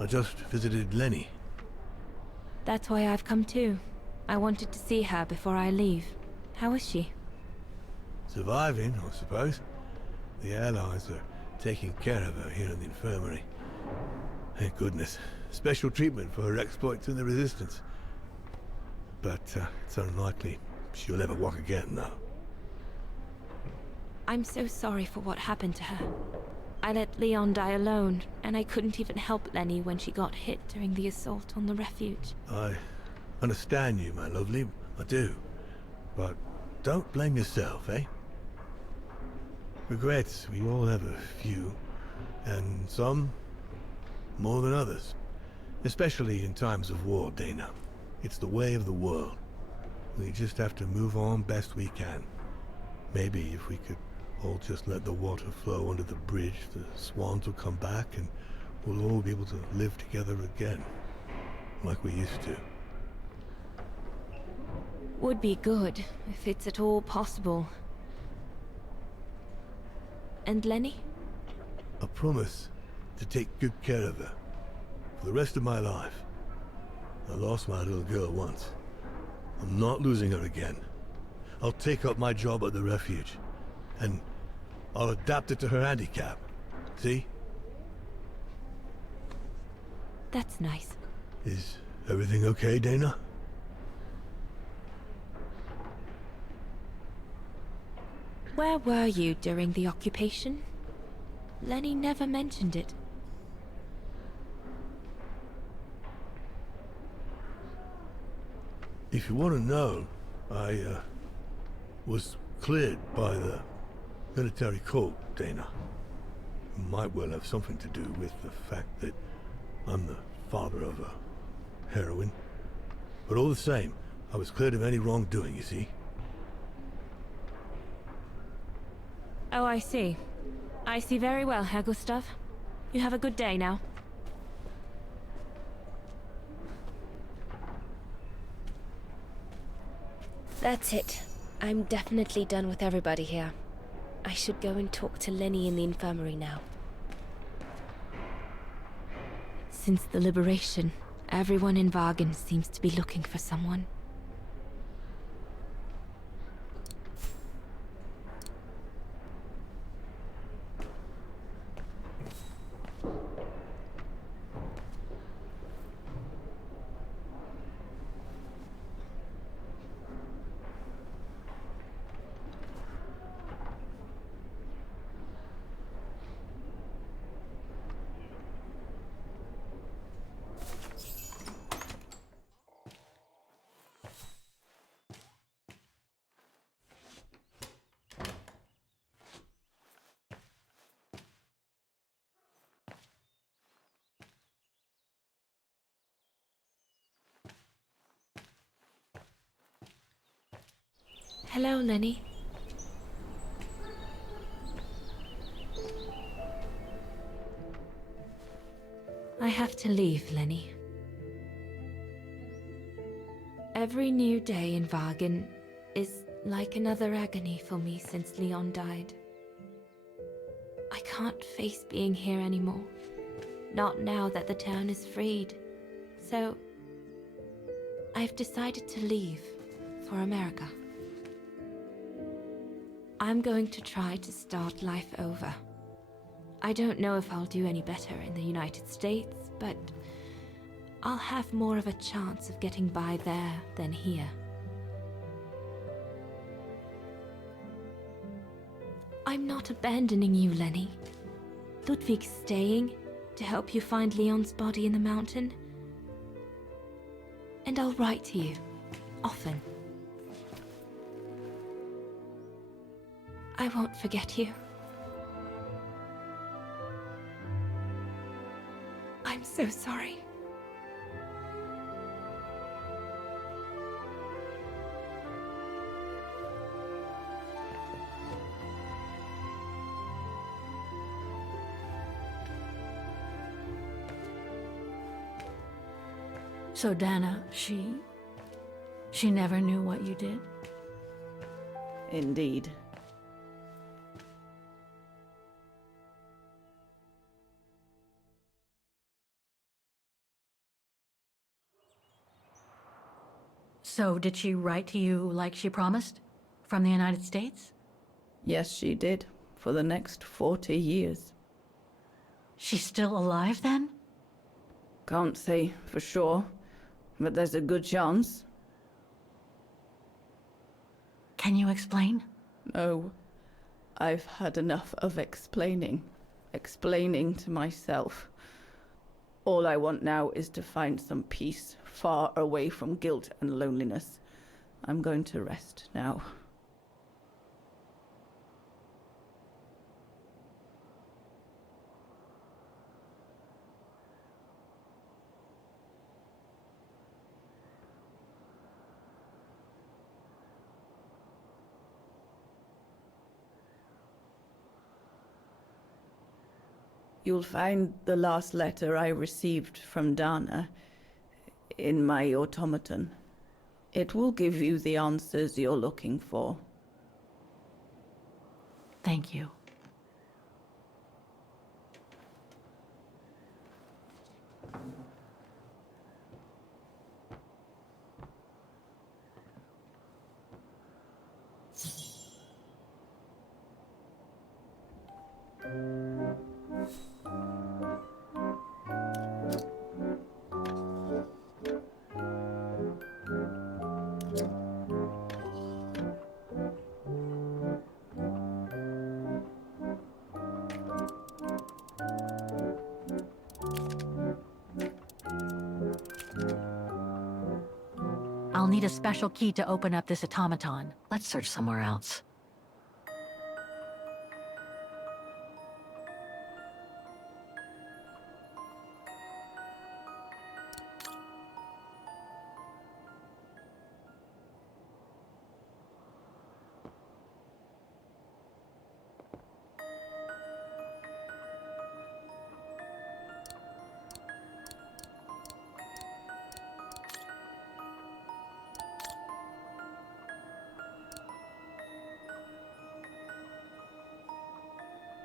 I just visited Lenny. that's why I've come too. I wanted to see her before I leave. How is she? Surviving, I suppose. The Allies are taking care of her here in the infirmary. Thank goodness. Special treatment for her exploits in the Resistance. But it's unlikely she'll ever walk again, though. I'm so sorry for what happened to her. I let Leon die alone, and I couldn't even help Lenny when she got hit during the assault on the refuge. I understand you, my lovely. I do. But don't blame yourself, eh? Regrets, we all have a few. And some more than others. Especially in times of war, Dana. It's the way of the world. We just have to move on best we can. Maybe if we could all just let the water flow under the bridge, the swans will come back and we'll all be able to live together again. Like we used to. Would be good, if it's at all possible. And Lenny? I promise to take good care of her. For the rest of my life. I lost my little girl once. I'm not losing her again. I'll take up my job at the refuge. And I'll adapt it to her handicap. See? That's nice. Is everything okay, Dana? Where were you during the occupation? Lenny never mentioned it. If you want to know, I was cleared by the military court, Dana. It might well have something to do with the fact that I'm the father of a heroine. But all the same, I was cleared of any wrongdoing, you see. Oh, I see. I see very well, Herr Gustav. You have a good day now. That's it. I'm definitely done with everybody here. I should go and talk to Lenny in the infirmary now. Since the liberation, everyone in Vagen seems to be looking for someone. Hello, Lenny. I have to leave, Lenny. Every new day in Vagen is like another agony for me since Leon died. I can't face being here anymore. Not now that the town is freed. So, I've decided to leave for America. I'm going to try to start life over. I don't know if I'll do any better in the United States, but I'll have more of a chance of getting by there than here. I'm not abandoning you, Lenny. Ludwig's staying to help you find Leon's body in the mountain. And I'll write to you, often. I won't forget you. I'm so sorry. So Dana, she never knew what you did? Indeed. So did she write to you like she promised? From the United States? Yes, she did. For the next 40 years. She's still alive then? Can't say for sure, but there's a good chance. Can you explain? No. I've had enough of explaining. Explaining to myself. All I want now is to find some peace, far away from guilt and loneliness. I'm going to rest now. You'll find the last letter I received from Dana in my automaton. It will give you the answers you're looking for. Thank you. I'll need a special key to open up this automaton. Let's search somewhere else.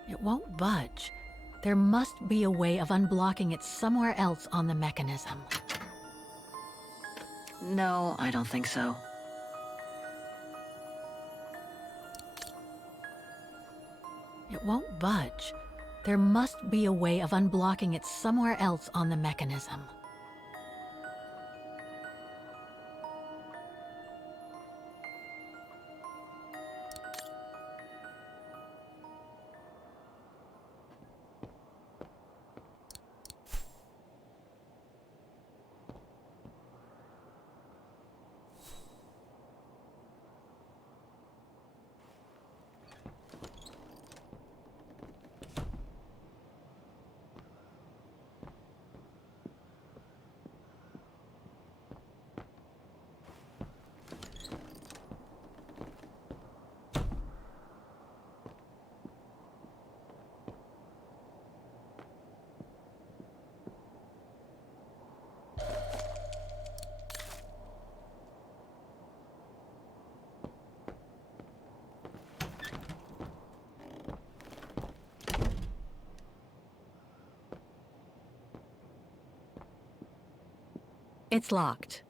It won't budge. There must be a way of unblocking it somewhere else on the mechanism. No, I don't think so. It won't budge. There must be a way of unblocking it somewhere else on the mechanism. It's locked.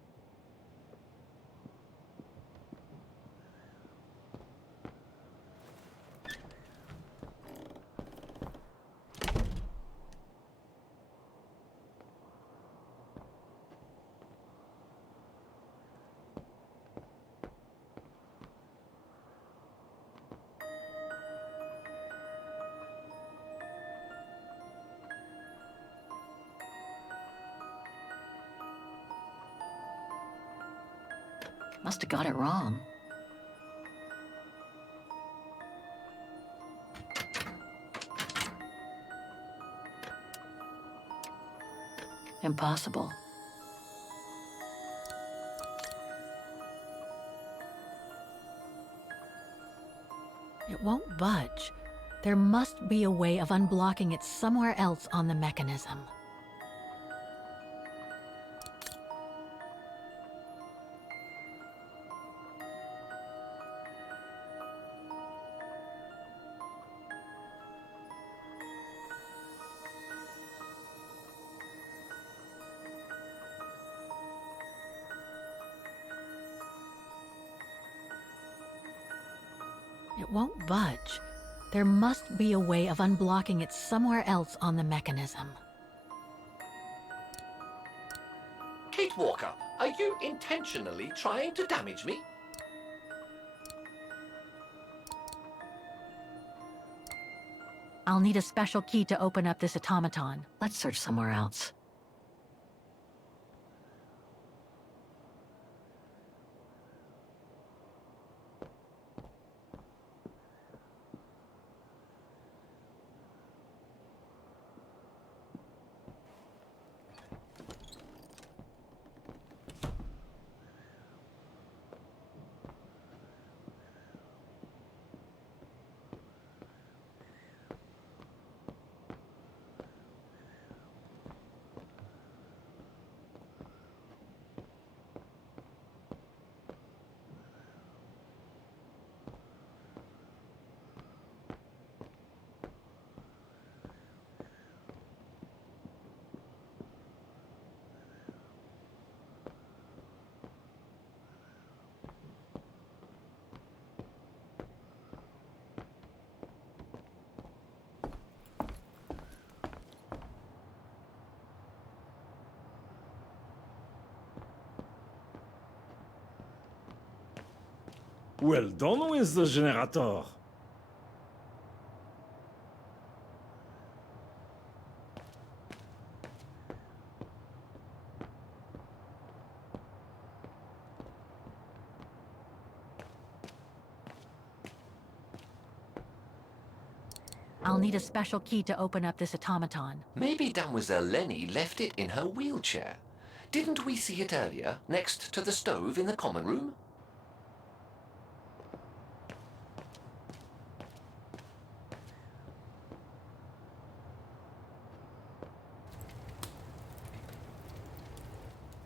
Must have got it wrong. Impossible. It won't budge. There must be a way of unblocking it somewhere else on the mechanism. It won't budge. There must be a way of unblocking it somewhere else on the mechanism. Kate Walker, are you intentionally trying to damage me? I'll need a special key to open up this automaton. Let's search somewhere else. Well done with the generator. I'll need a special key to open up this automaton. Maybe Mademoiselle Lenny left it in her wheelchair. Didn't we see it earlier, next to the stove in the common room?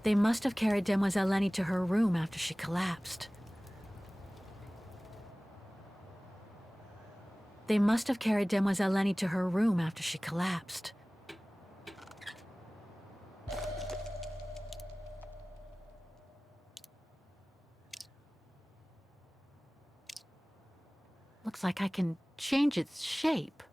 They must have carried Demoiselle Lenny to her room after she collapsed. They must have carried Demoiselle Lenny to her room after she collapsed. Looks like I can change its shape.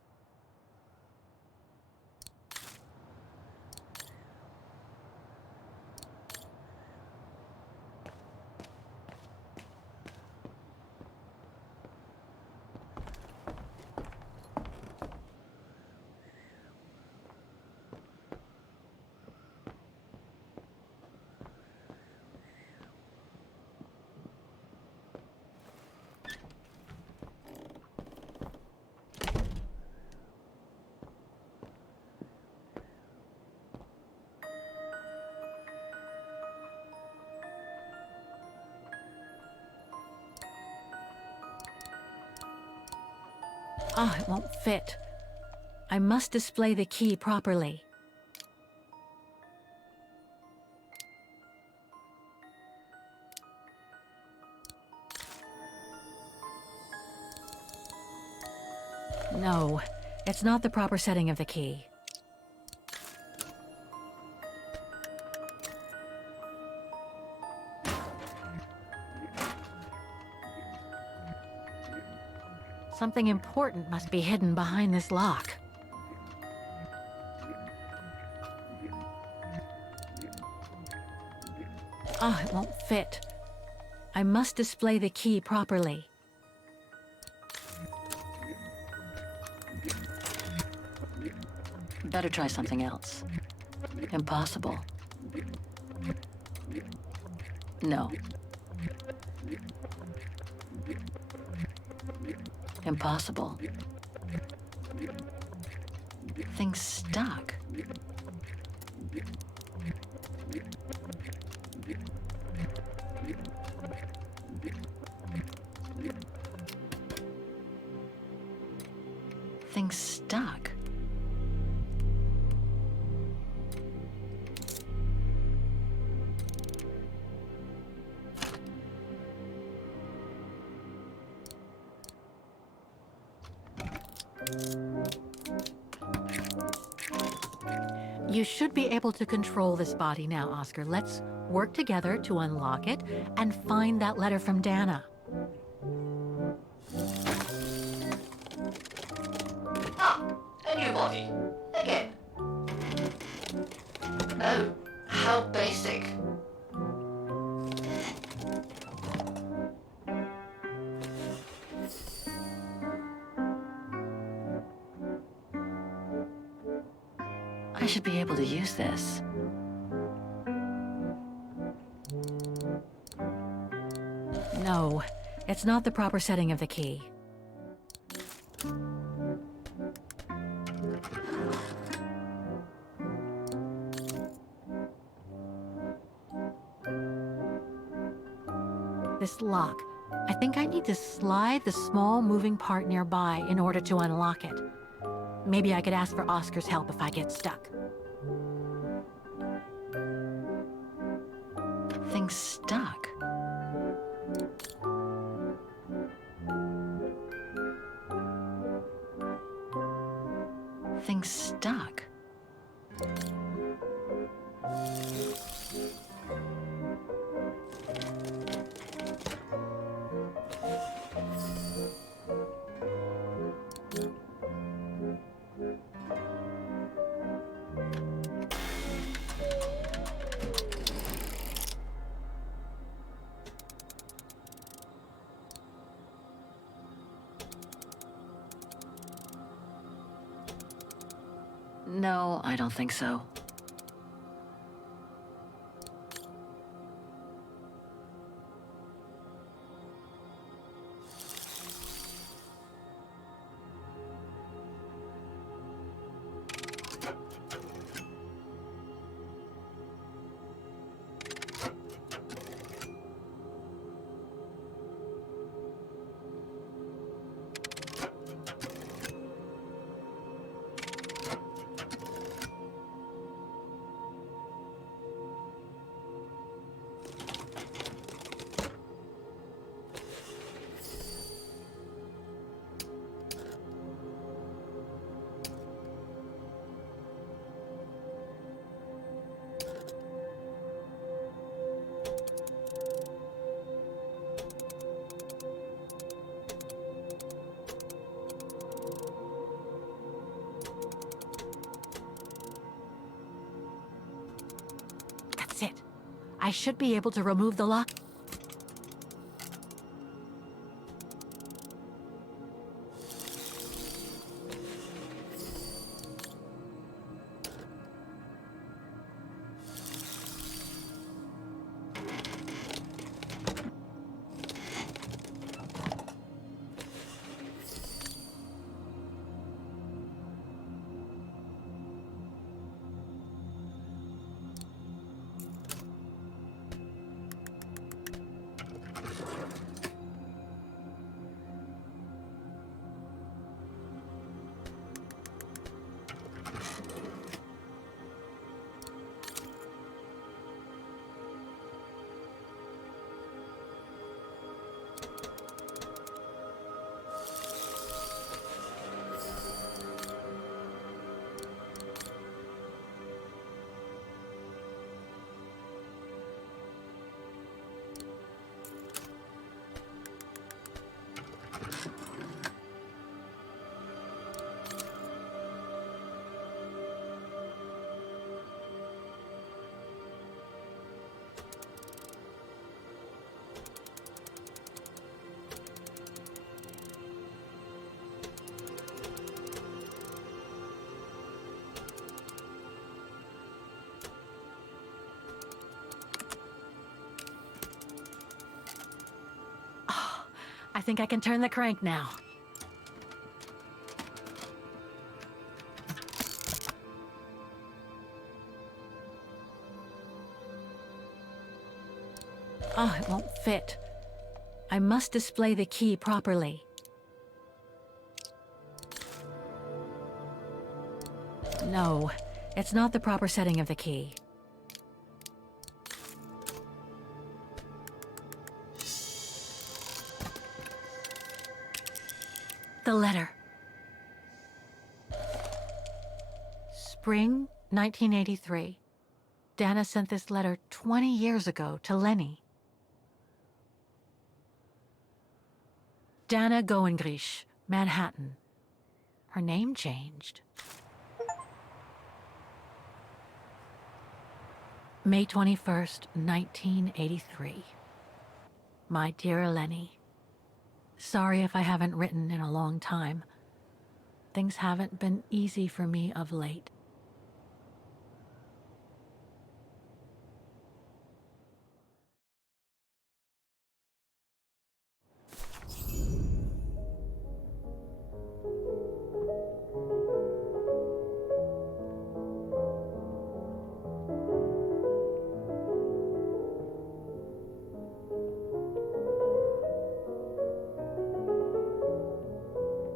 Ah, it won't fit. I must display the key properly. No, it's not the proper setting of the key. Something important must be hidden behind this lock. Ah, it won't fit. I must display the key properly. Better try something else. Impossible. No. Impossible. Thing's stuck. Thing's stuck. You should be able to control this body now, Oscar. Let's work together to unlock it and find that letter from Dana. Ah, a new body. Again. Oh, how basic. I should be able to use this. No, it's not the proper setting of the key. This lock. I think I need to slide the small moving part nearby in order to unlock it. Maybe I could ask for Oscar's help if I get stuck. Thing's stuck. Thing's stuck. No, I don't think so. I should be able to remove the lock. I think I can turn the crank now. Oh, it won't fit. I must display the key properly. No, it's not the proper setting of the key. The letter. Spring 1983. Dana sent this letter 20 years ago to Lenny. Dana Goengrish, Manhattan. Her name changed. May 21st, 1983. My dear Lenny, sorry if I haven't written in a long time. Things haven't been easy for me of late.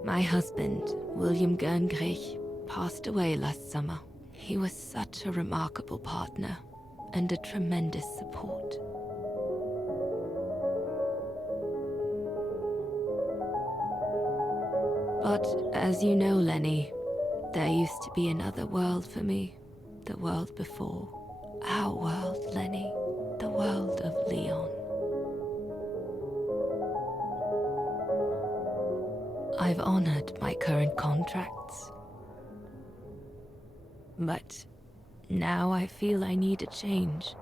My husband, William Gerngrich, passed away last summer. He was such a remarkable partner and a tremendous support. But as you know, Lenny, there used to be another world for me. The world before. Our world, Lenny. The world of Leon. I've honored my current contracts. But now I feel I need a change.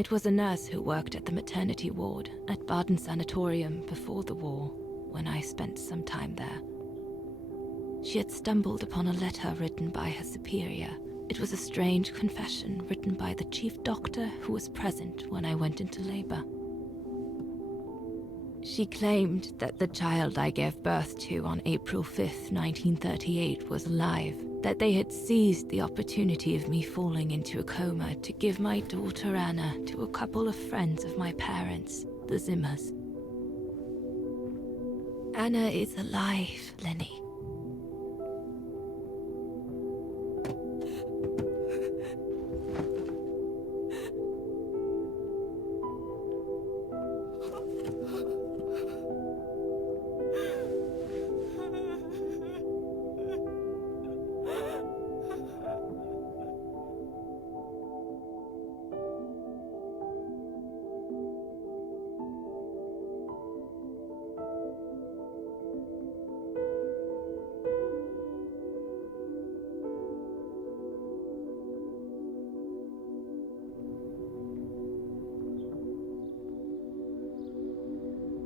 It was a nurse who worked at the maternity ward at Baden Sanatorium before the war, when I spent some time there. She had stumbled upon a letter written by her superior. It was a strange confession written by the chief doctor who was present when I went into labor. She claimed that the child I gave birth to on April 5th, 1938 was alive, that they had seized the opportunity of me falling into a coma to give my daughter Anna to a couple of friends of my parents, the Zimmers. Anna is alive, Lenny.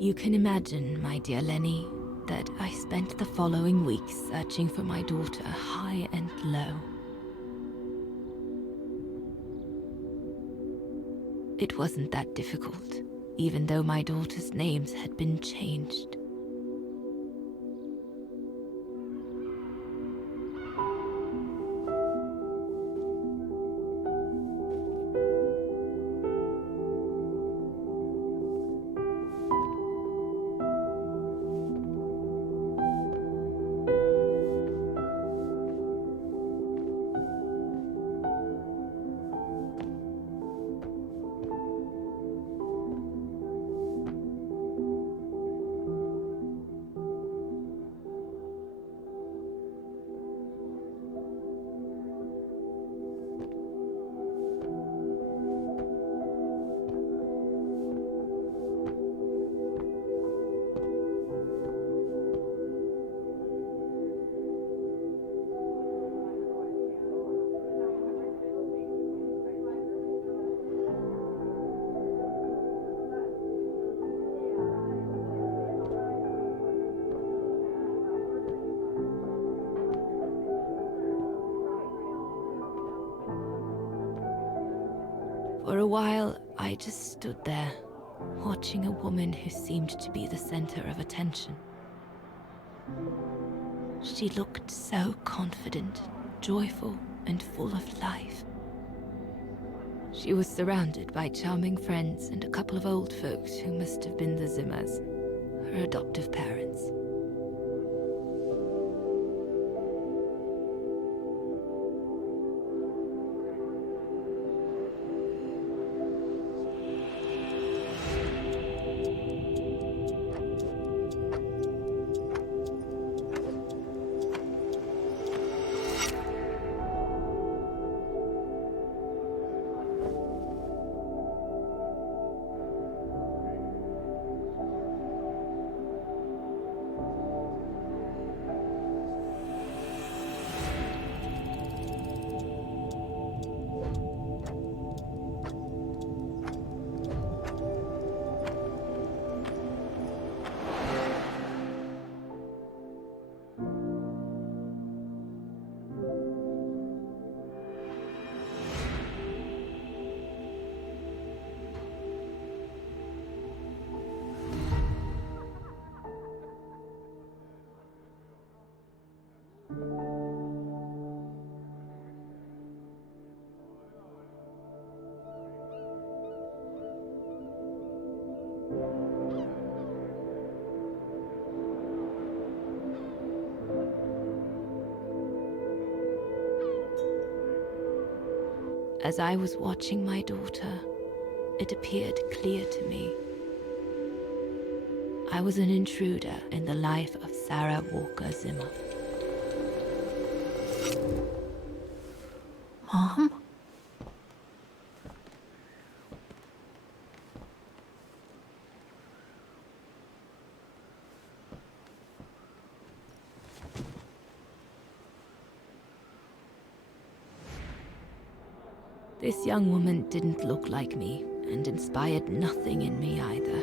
You can imagine, my dear Lenny, that I spent the following weeks searching for my daughter high and low. It wasn't that difficult, even though my daughter's names had been changed. For a while, I just stood there, watching a woman who seemed to be the center of attention. She looked so confident, joyful, and full of life. She was surrounded by charming friends and a couple of old folks who must have been the Zimmers, her adoptive parents. As I was watching my daughter, it appeared clear to me. I was an intruder in the life of Sarah Walker Zimmer. Mom? This young woman didn't look like me and inspired nothing in me either.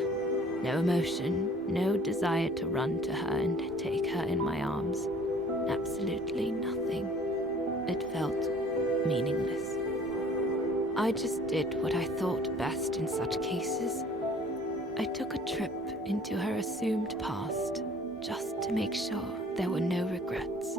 No emotion, no desire to run to her and take her in my arms. Absolutely nothing. It felt meaningless. I just did what I thought best in such cases. I took a trip into her assumed past, just to make sure there were no regrets.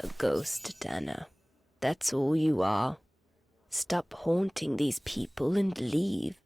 A ghost, Dana. That's all you are. Stop haunting these people and leave.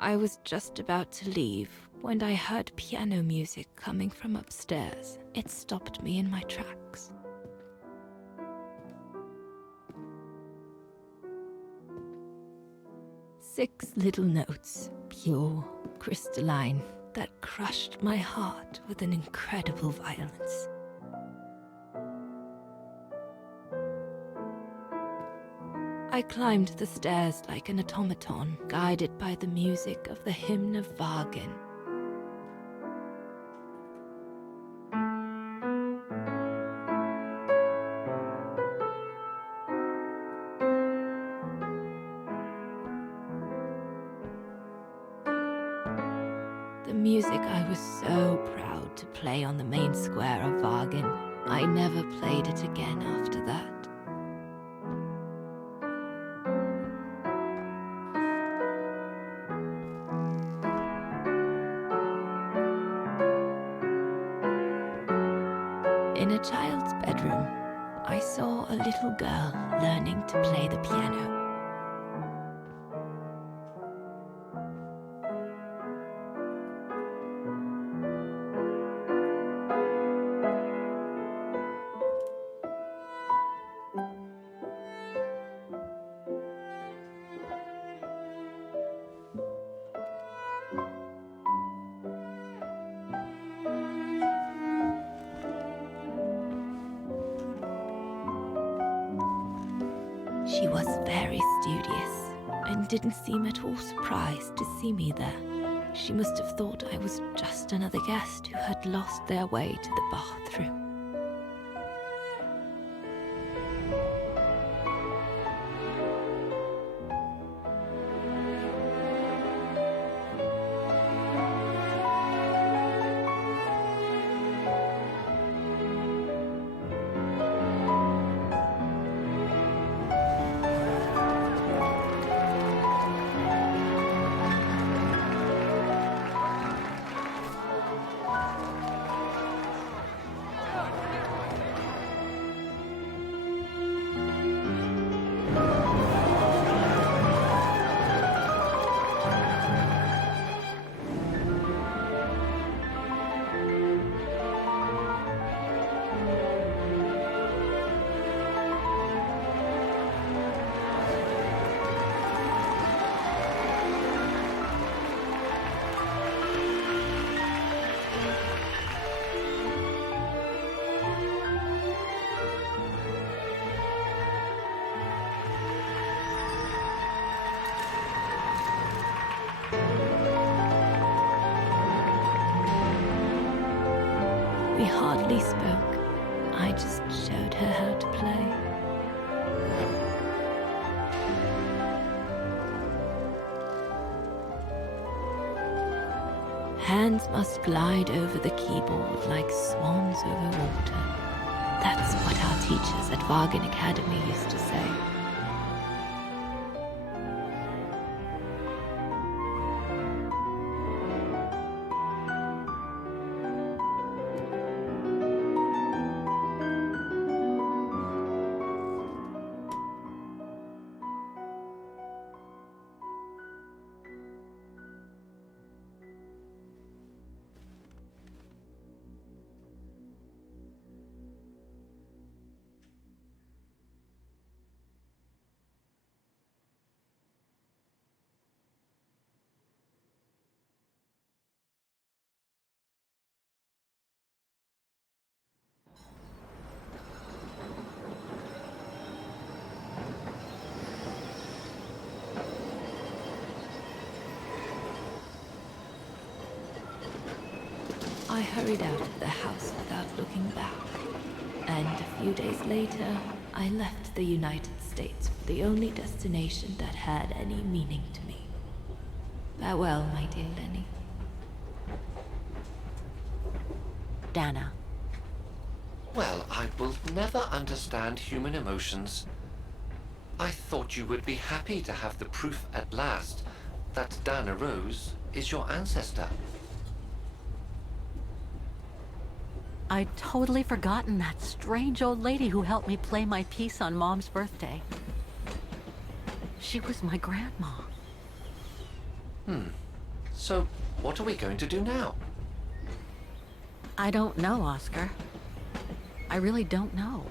I was just about to leave when I heard piano music coming from upstairs. It stopped me in my tracks. Six little notes, pure, crystalline, that crushed my heart with an incredible violence. I climbed the stairs like an automaton, guided by the music of the hymn of Vargan. The music I was so proud to play on the main square of Vargan. I never played it again after that. In a child's bedroom, I saw a little girl learning to play the piano. She was very studious and didn't seem at all surprised to see me there. She must have thought I was just another guest who had lost their way to the bathroom. We hardly spoke. I just showed her how to play. Hands must glide over the keyboard like swans over water. That's what our teachers at Vargan Academy used to say. I hurried out of the house without looking back. And a few days later, I left the United States for the only destination that had any meaning to me. Farewell, my dear Lenny. Dana. Well, I will never understand human emotions. I thought you would be happy to have the proof at last that Dana Rose is your ancestor. I'd totally forgotten that strange old lady who helped me play my piece on Mom's birthday. She was my grandma. So, what are we going to do now? I don't know, Oscar. I really don't know.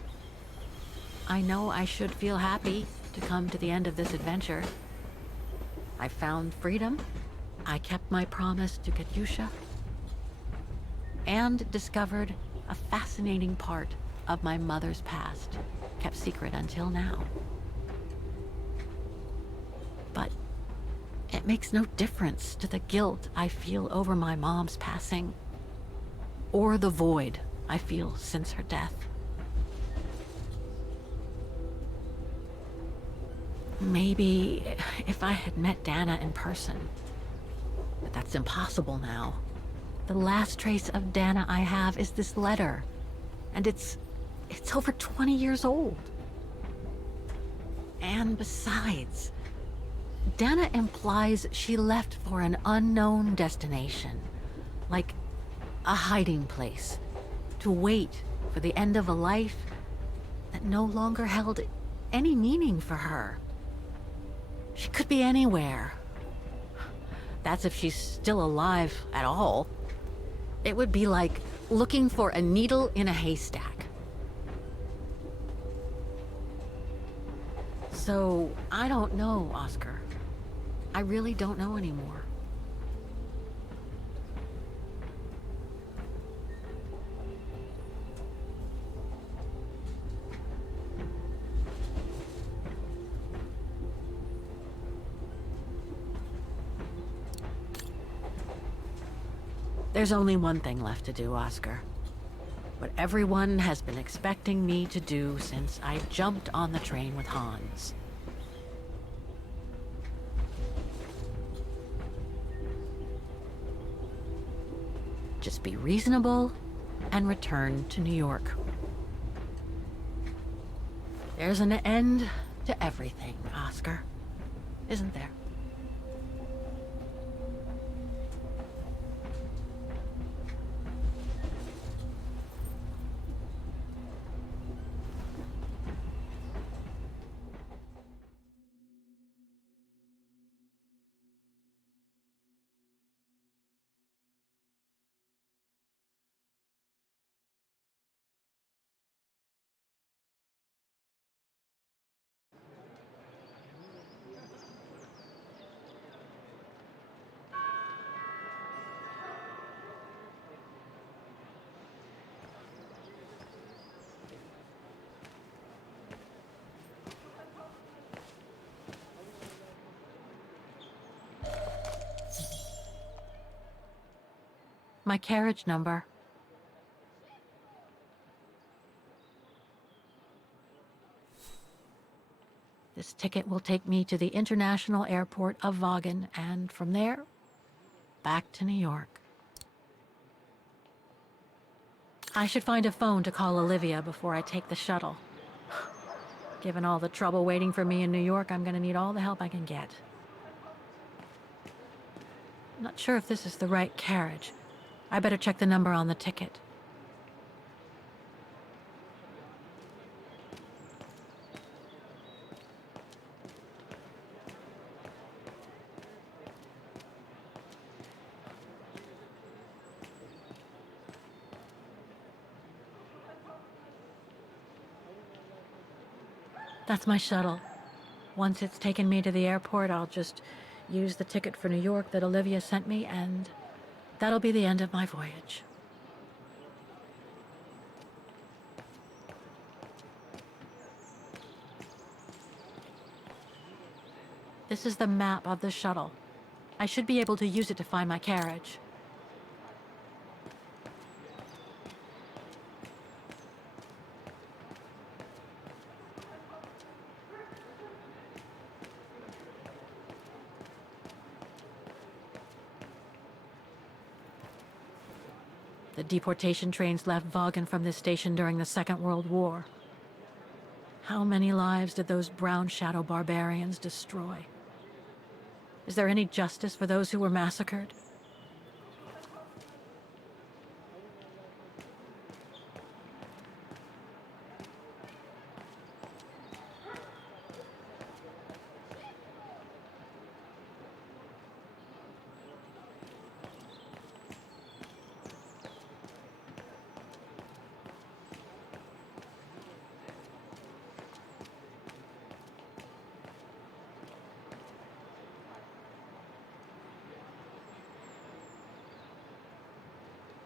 I know I should feel happy to come to the end of this adventure. I found freedom. I kept my promise to Katyusha. And discovered a fascinating part of my mother's past, kept secret until now. But it makes no difference to the guilt I feel over my mom's passing, or the void I feel since her death. Maybe if I had met Dana in person, but that's impossible now. The last trace of Dana I have is this letter, and it's over 20 years old. And besides, Dana implies she left for an unknown destination, like a hiding place, to wait for the end of a life that no longer held any meaning for her. She could be anywhere. That's if she's still alive at all. It would be like looking for a needle in a haystack. So, I don't know, Oscar. I really don't know anymore. There's only one thing left to do, Oscar. What everyone has been expecting me to do since I jumped on the train with Hans. Just be reasonable and return to New York. There's an end to everything, Oscar. Isn't there? My carriage number. This ticket will take me to the international airport of Vaughan, and from there, back to New York. I should find a phone to call Olivia before I take the shuttle. Given all the trouble waiting for me in New York, I'm gonna need all the help I can get. I'm not sure if this is the right carriage. I better check the number on the ticket. That's my shuttle. Once it's taken me to the airport, I'll just use the ticket for New York that Olivia sent me, and that'll be the end of my voyage. This is the map of the shuttle. I should be able to use it to find my carriage. The deportation trains left Vaughan from this station during the Second World War. How many lives did those brown shadow barbarians destroy? Is there any justice for those who were massacred?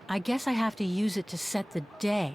I guess I have to use it to set the day.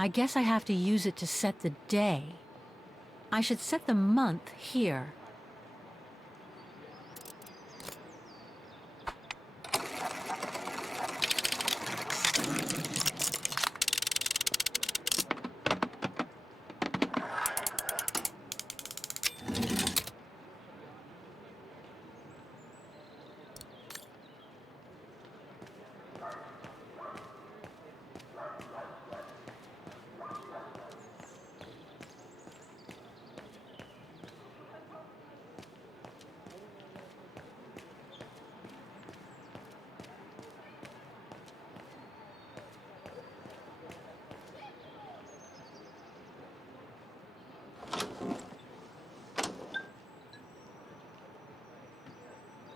I guess I have to use it to set the day. I should set the month here.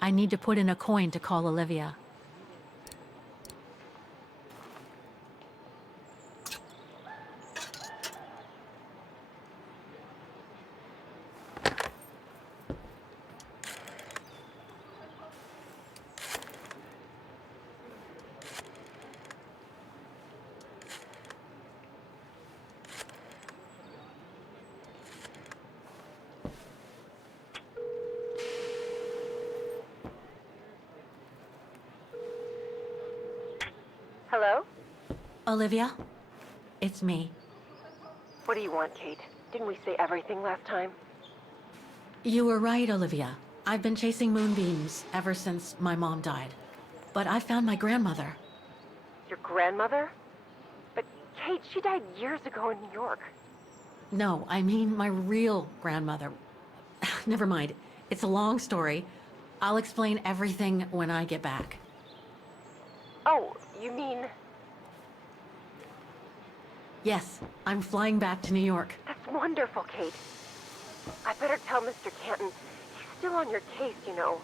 I need to put in a coin to call Olivia. Hello? Olivia? It's me. What do you want, Kate? Didn't we say everything last time? You were right, Olivia. I've been chasing moonbeams ever since my mom died. But I found my grandmother. Your grandmother? But, Kate, she died years ago in New York. No, I mean my real grandmother. Never mind. It's a long story. I'll explain everything when I get back. Oh, you mean... Yes, I'm flying back to New York. That's wonderful, Kate. I better tell Mr. Canton. He's still on your case, you know.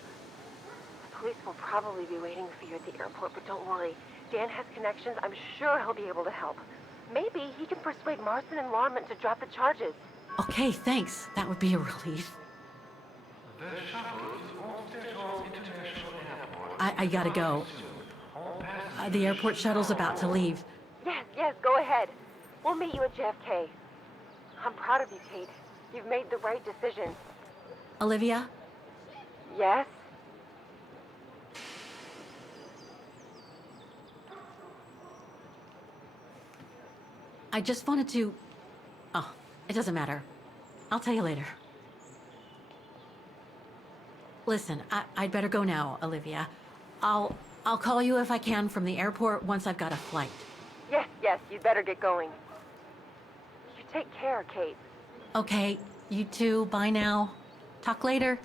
The police will probably be waiting for you at the airport, but don't worry. Dan has connections. I'm sure he'll be able to help. Maybe he can persuade Marston and Lorman to drop the charges. Okay, thanks. That would be a relief. I gotta go. The airport shuttle's about to leave. Yes, go ahead. We'll meet you at JFK. I'm proud of you, Kate. You've made the right decision. Olivia? Yes? I just wanted to... Oh, it doesn't matter. I'll tell you later. Listen, I'd better go now, Olivia. I'll call you if I can from the airport once I've got a flight. Yes, you'd better get going. You take care, Kate. Okay, you too. Bye now. Talk later.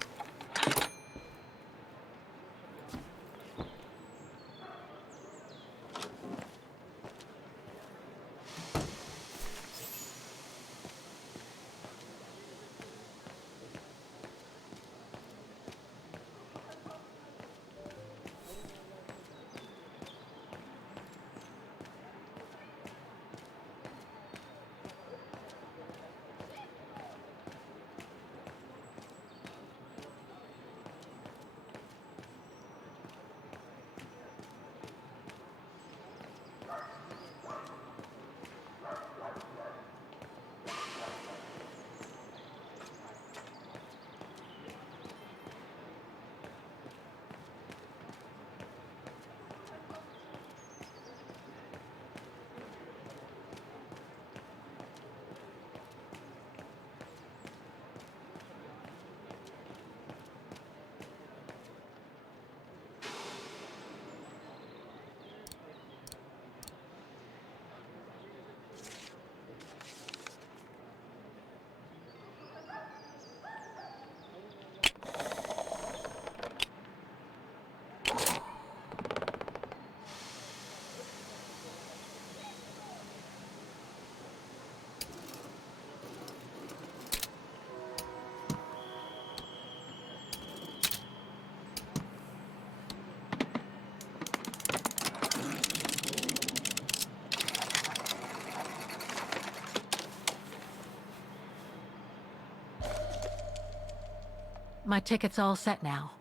My ticket's all set now.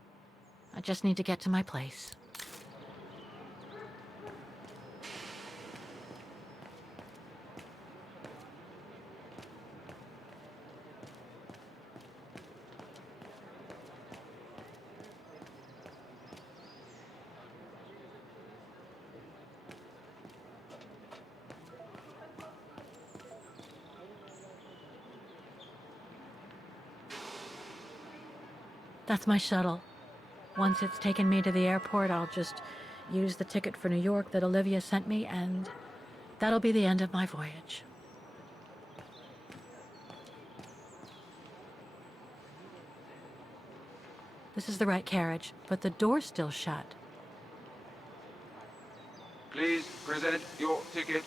I just need to get to my place. That's my shuttle. Once it's taken me to the airport, I'll just use the ticket for New York that Olivia sent me, and that'll be the end of my voyage. This is the right carriage, but the door's still shut. Please present your ticket.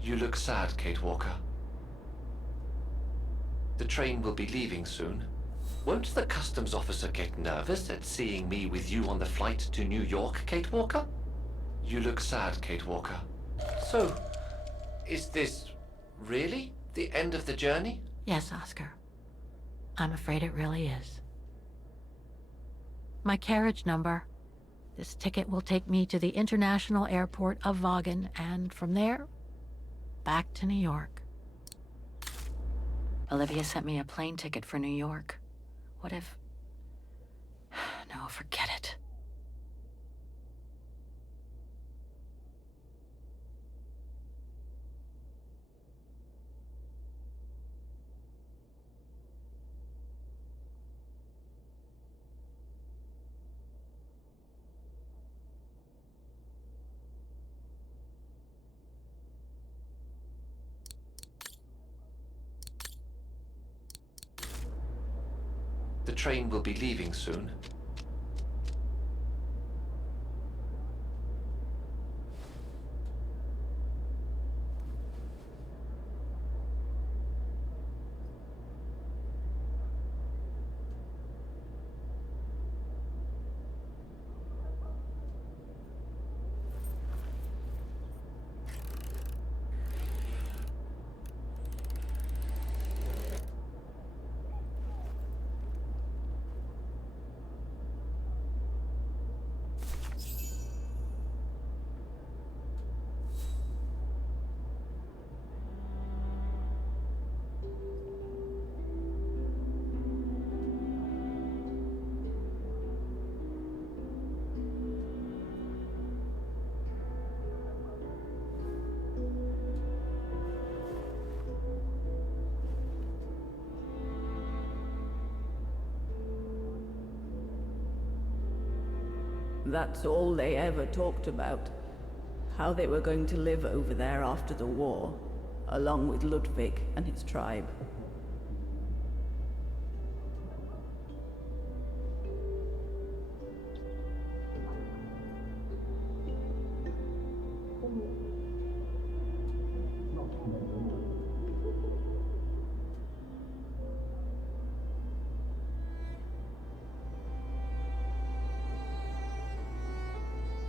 You look sad, Kate Walker. The train will be leaving soon. Won't the customs officer get nervous at seeing me with you on the flight to New York, Kate Walker? You look sad, Kate Walker. So, is this really the end of the journey? Yes, Oscar. I'm afraid it really is. My carriage number. This ticket will take me to the international airport of Vaughan, and from there, back to New York. Olivia sent me a plane ticket for New York. What if... No, forget it. The train will be leaving soon. That's all they ever talked about. How they were going to live over there after the war. along with Ludwig and his tribe.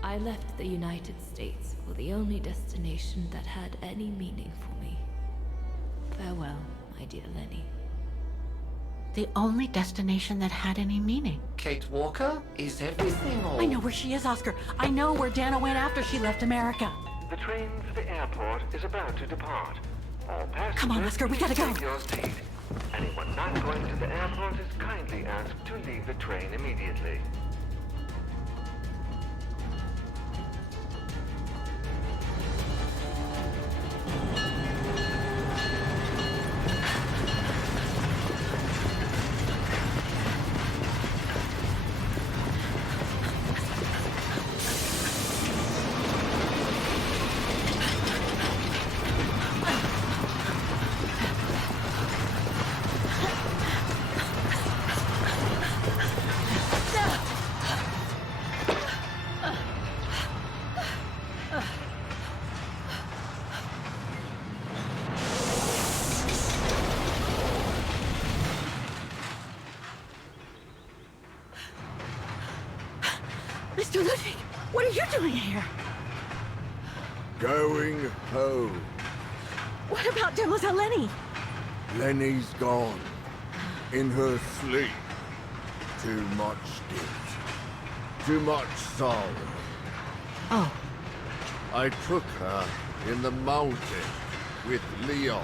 I left the United States for the only destination that had any meaning for me. Farewell, my dear Lenny. The only destination that had any meaning. Kate Walker? Is everything all... I know where she is, Oscar. I know where Dana went after she left America. The train for the airport is about to depart. All passengers, Come on, Oscar, we gotta go. take your seat. Anyone not going to the airport is kindly asked to leave the train immediately. Mr. Ludwig, what are you doing here? Going home. What about Demoiselle Lenny? Lenny's gone. In her sleep. Too much guilt. Too much sorrow. Oh. I took her in the mountain with Leon.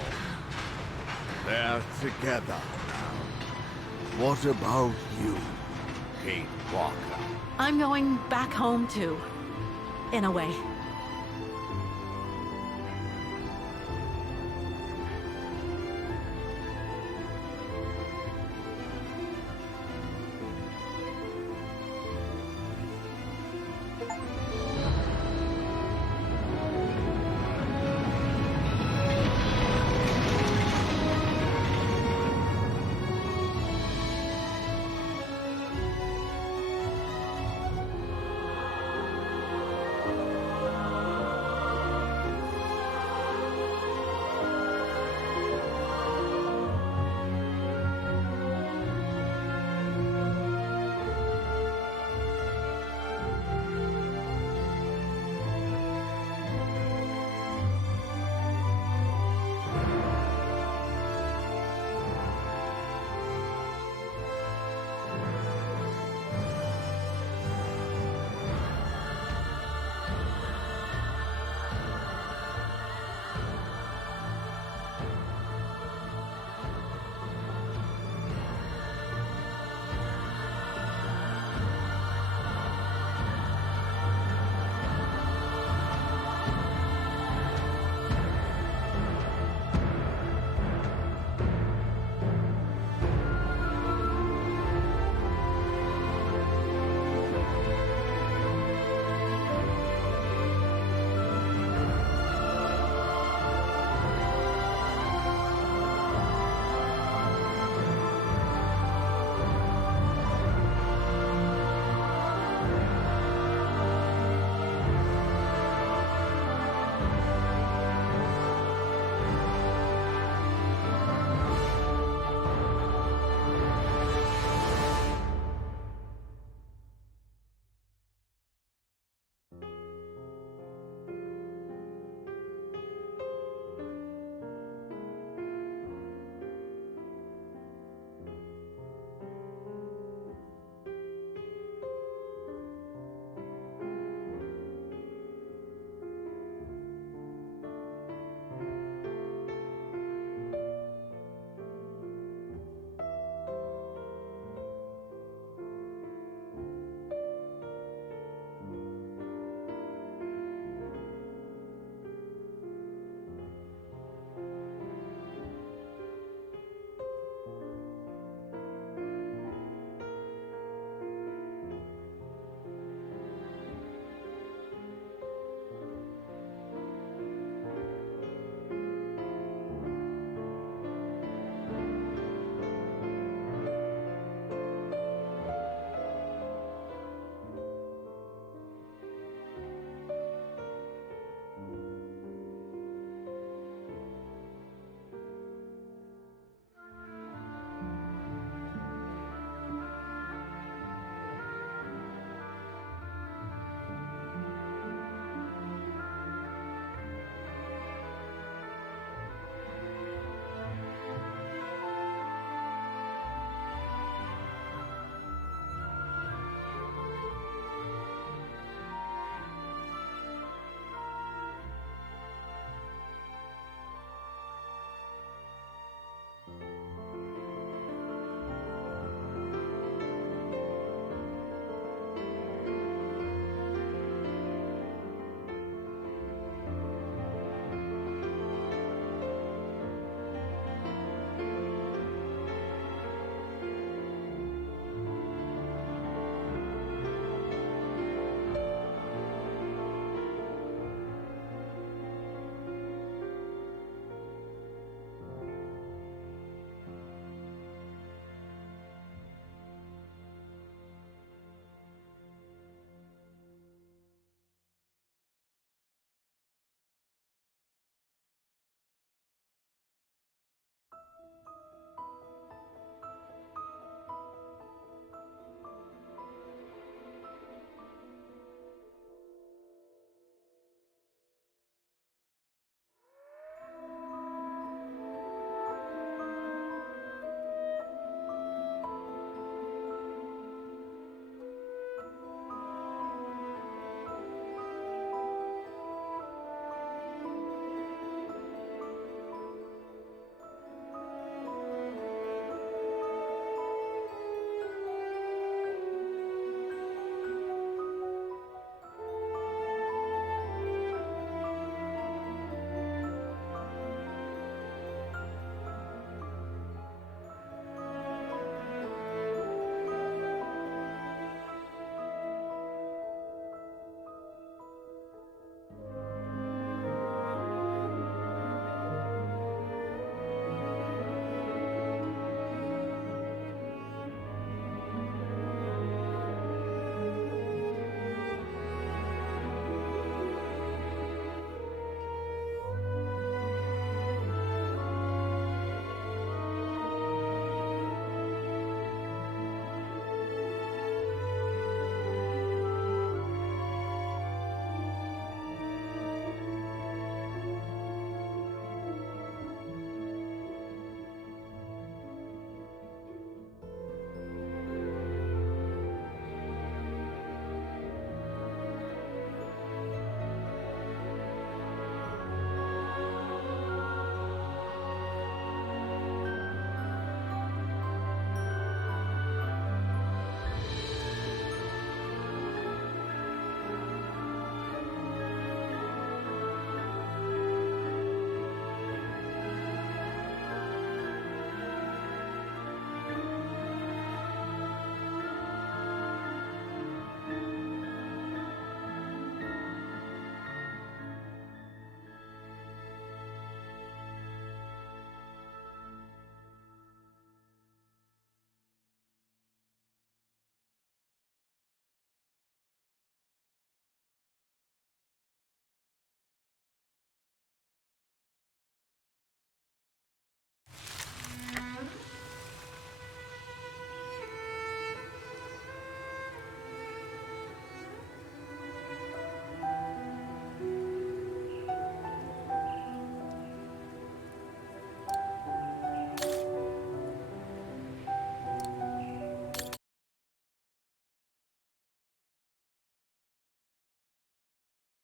They're together now. What about you, Kate Walker? I'm going back home too. In a way.